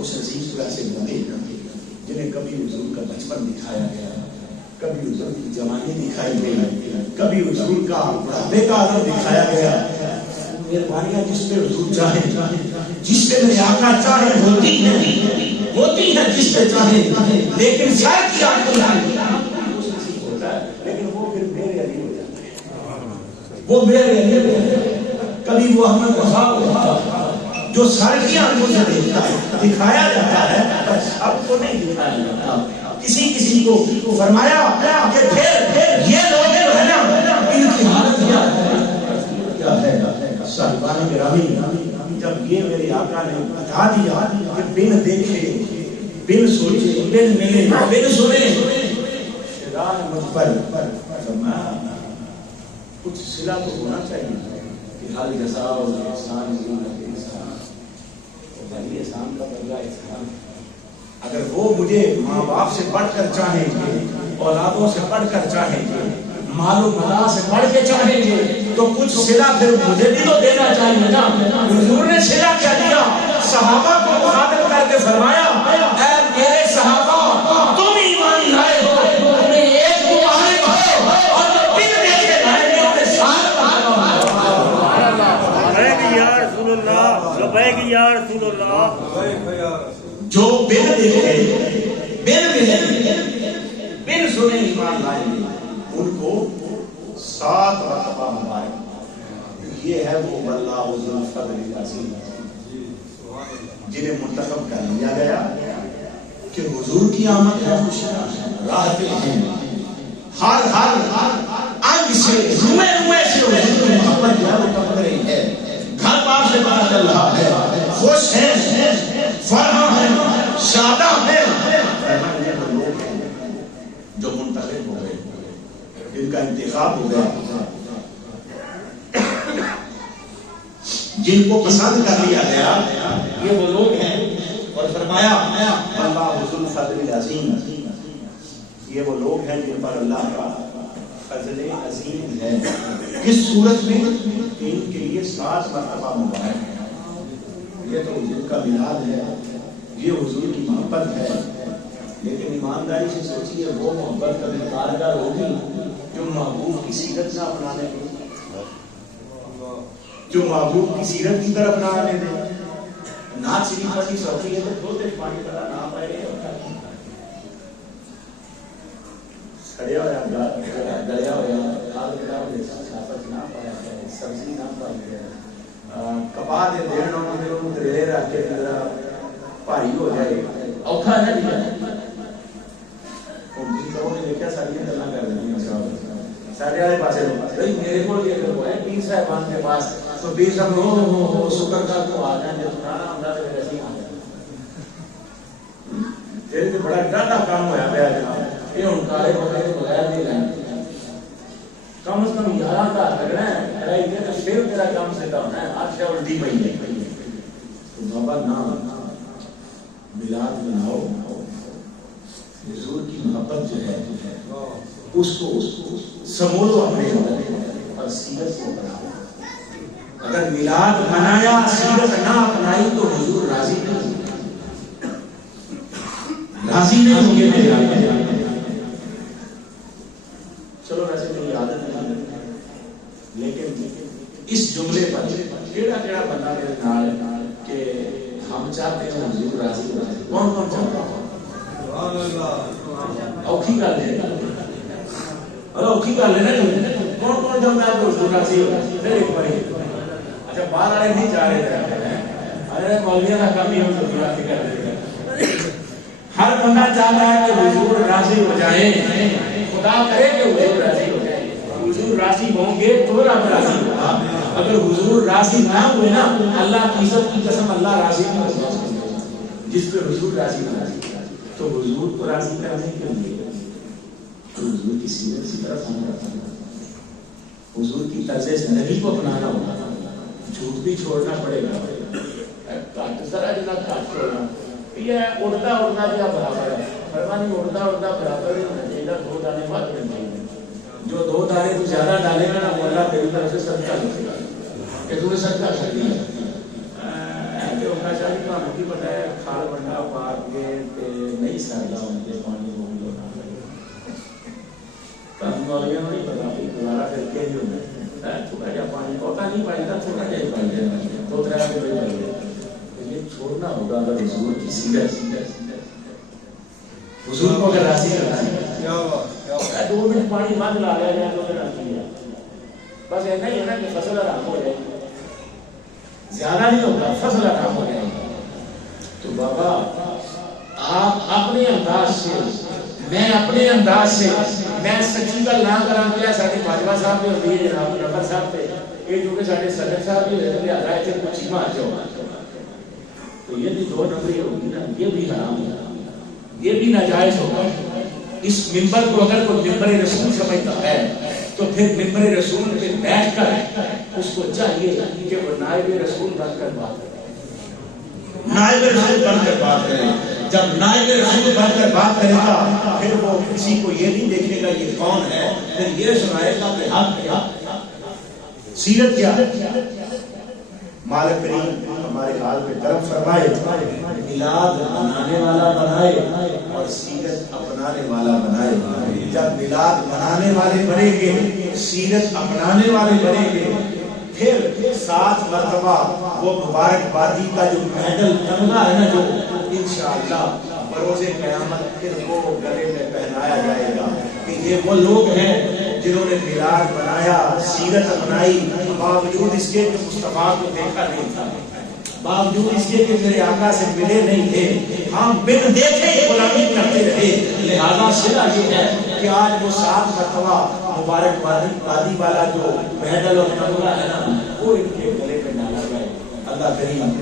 اس عزیز کو ایسے بندے جنہیں کبھی حضور کا بچپن دکھایا گیا, کبھی حضور کی جوانی دکھائی گئی, کبھی حضور کا بڑھاپے کا عالم دکھایا گیا. مہربانیاں جس پہ حضور چاہیں, جس پہ میرے آقا چاہیں ہوتی ہیں جس پہ چاہیں, لیکن سر کی آنکھ لیکن وہ پھر میرے علی ہو جاتے ہیں, وہ میرے علی ہو جاتے ہیں. کبھی وہ احمد وہاب ہوتا ہے جو سر کی آنکھوں سے دیکھتا ہے, دکھایا جاتا ہے, بس اب کو نہیں دکھایا جاتا. کسی کو فرمایا کہ پھر یہ لوگ جو ہے نا ان کی حالت کیا ہے. صاحبان گرامی, جب یہ میرے آقا نے بتا دیا کہ بن دیکھے, بن سوچے, بن ملے, بن سنے راہ مجھ پر کچھ صلہ تو ہونا چاہیے کہ حال جزا و احسان بھائی احسان کا بدلہ احسان. اگر وہ مجھے ماں باپ سے بڑھ کر چاہیں گے, اولادوں سے بڑھ کر چاہیں گے, مال و متا سے بڑھ کے چاہیں گے, تو کچھ صلہ پھر مجھے بھی تو دینا چاہیے نا. حضور نے صلہ کیا دیا؟ صحابہ کو مخاطب کر کے فرمایا اے میرے صحابہ تم ایمان لائے ہو, تم نے ایک مبارک ہو, اور جو بن دیکھے لائے گے انہیں ساتھ یا رسول اللہ, لبیک یا رسول اللہ. جو بن دیکھے, بن ملے, بن سنے ایمان لائیں گے ان کو 7 مرتبہ مبارک. یہ ہے وہ اللہ ذو الفضل العظیم جنہیں منتخب کر لیا گیا کہ حضور کی آمد ہے, راحتیں ہیں ہر انگ سے, روئے سے حضور کی محبت جو ہے وہ ٹپک رہی ہے. گھر بار سے پتہ چل رہا ہے, خوش ہیں, فرحاں ہیں, شاداں ہیں. یہ وہ لوگ ہیں جو منتخب ہو گئے, جن کا انتخاب ہو گیا, جن کو پسند کر لیا گیا. یہ وہ لوگ ہیں. اور فرمایا اللہ ذو الفضل العظیم, یہ وہ لوگ ہیں جن پر اللہ کا فضل عظیم ہے. کس صورت میں؟ ان کے لیے 7 مرتبہ مبارک ہے. یہ تو جن کا میلاد ہے, یہ حضور کی محبت ہے. لیکن ایمانداری سے سوچیے وہ محبت کبھی کارگر ہوگی جو محبوب کی سیرت نہ اپنانے دے, جو محبوب کی سیرت کی طرف نہ آنے دے. نعت شریف کی سوچی ہے تو دھوتے پانی کا نہ پائے کھڑیا ہوا گلیا ہوا کھاد کتاب چھاپت نہ پایا جائے, سبزی نہ پائی جائے, کپا دے دین دے رکھ کے بھاری ہو جائے, اوکھا نہ دیا. دیکھا ساری گلا کر دیں سارے والے پاس میرے کو پیر صاحبان کے پاس, تو پیر صاحب شکر کا تو آ جائیں, جب سنانا ہوتا تو پھر ایسے ہی آ جائیں. تو بڑا ڈاٹا کام ہوا پیا جناب, یہ ہوں کالے بغیر بغیر نہیں رہے, کم از کم 11 کا لگنا ہے تو پھر تیرا کام سیدھا ہونا ہے. آج کیا الٹی پئی ہے, تو بابا نہ میلاد مناؤ, حضور کی محبت جو ہے اس کو سمولو اپنے اندر اور سیرت کو بناؤ. اگر میلاد منایا سیرت نہ اپنائی تو حضور راضی نہیں ہوں گے میرے آقا. چلو ویسے میری عادت نہیں, لیکن اس جملے پر کیڑا بندہ میرے نال کہ ہم چاہتے ہیں حضور راضی ہو جائے. کون چاہتا ہے؟ اوکھی گل ہے, اوکھی گل ہے نا. کون چاہتا ہے حضور راضی ہو جائے؟ ایک بار اچھا باہر والے نہیں چاہ رہے, ارے مولویوں کا کام ہی ہم حضور راضی کر دیتے ہیں. ہر بندہ چاہتا ہے کہ حضور راضی ہو جائے, خدا کرے کہ حضور راضی ہو جائے. حضور راضی ہوں گے تو رب راضی ہوگا. اگر حضور راضی نہ ہوئے نا, اللہ کی عزت کی قسم اللہ راضی نہیں ہوگا. جس پہ حضور راضی نہ تو حضور کو راضی کرانے کے لیے حضور کی سیرت کی طرف آنا ہوگا, حضور کی طرز زندگی کو اپنانا ہوگا. جھوٹ بھی چھوڑنا پڑے گا, ذرا جنا کاٹ چھوڑنا, یہ اڑتا اڑتا کیا برابر ہے فرمانی اڑتا اڑتا برابر ہی ہونا چاہیے 2 دانے بعد ہونے چاہیے جو 2 دانے تو زیادہ ڈالے گا نا وہ اللہ تیری طرف سے صدقہ لے گا کہ تو نے صدقہ کر دیا کہ ہونا چاہیے تو ہم کی پتہ ہے کھال بننا پاک کے نہیں سارا ان کے پانی وہ بھی ہونا کام والیاں نہیں پتا کہ دوبارہ کر کے جو تھوڑا جا پانی ہوتا نہیں پائے گا تھوڑا جا پانی دینا 2-3 کے لیے لیکن چھوڑنا ہوگا اگر حضور کی سیرت حضور کو اگر راضی کرنا ہے کیا بات 2 منٹ پانی مت لا لیا جائے تو راضی ہے بس اتنا ہی ہے نا کہ فصل آرام ہو جائے زیادہ نہیں ہوگا فصل آرام ہو جائے تو بابا آپ اپنے انداز سے میں اپنے انداز سے میں سچی گل نہ کراں کہ ساڈے باجوا صاحب بھی ہوندی ہے جناب نفر صاحب تے یہ جو کہ ساڈے صدر صاحب بھی ہوئے لہذا ہے کہ کچھ ہی مار جاؤ تو یہ بھی 2 نمبری ہوگی نا یہ بھی حرام ہے یہ بھی ناجائز ہوگا اس منبر کو اگر کوئی منبر رسول سمجھتا ہے تو پھر منبر رسول پہ بیٹھ کر اس کو چاہیے کہ وہ نائب رسول بن کر بات کرے نائب رسول بن کر بات کرے جب نائب رسول بن کر بات کرے گا پھر وہ کسی کو یہ نہیں دیکھے گا یہ کون ہے پھر یہ سنائے گا کہ حق کیا سیرت کیا مالک کریم ہمارے حال پہ کرم فرمائے میلاد منانے والا بنائے اور سیرت اپنانے والا بنائے جب میلاد منانے والے بنیں گے سیرت اپنانے والے بنیں گے پھر 7 مرتبہ وہ مبارک بادی کا جو میڈل تمغہ ہے نا جو انشاءاللہ بروز قیامت پھر وہ گلے میں پہنایا جائے گا کہ یہ وہ لوگ ہیں جنہوں نے میلاد بنایا سیرت اپنائی باوجود اس کے کہ مصطفیٰ کو دیکھا نہیں تھا باوجود اس کے کہ میرے آقا سے ملے نہیں تھے ہم بن دیکھے غلامی کرتے رہے لہذا صلہ یہ ہے کہ آج وہ 7 مرتبہ مبارک بادی والا جو میڈل اور تمغہ ہے نا وہ ان کے گلے میں ڈالا جائے اللہ کریم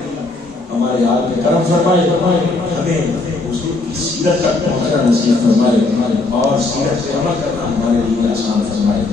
ہمارے حال میں کرم فرمائے ہمیں حضور کی سیرت تک پہنچنا نصیب فرمائے اور سیرت پہ عمل کرنا ہمارے لیے آسان فرمائے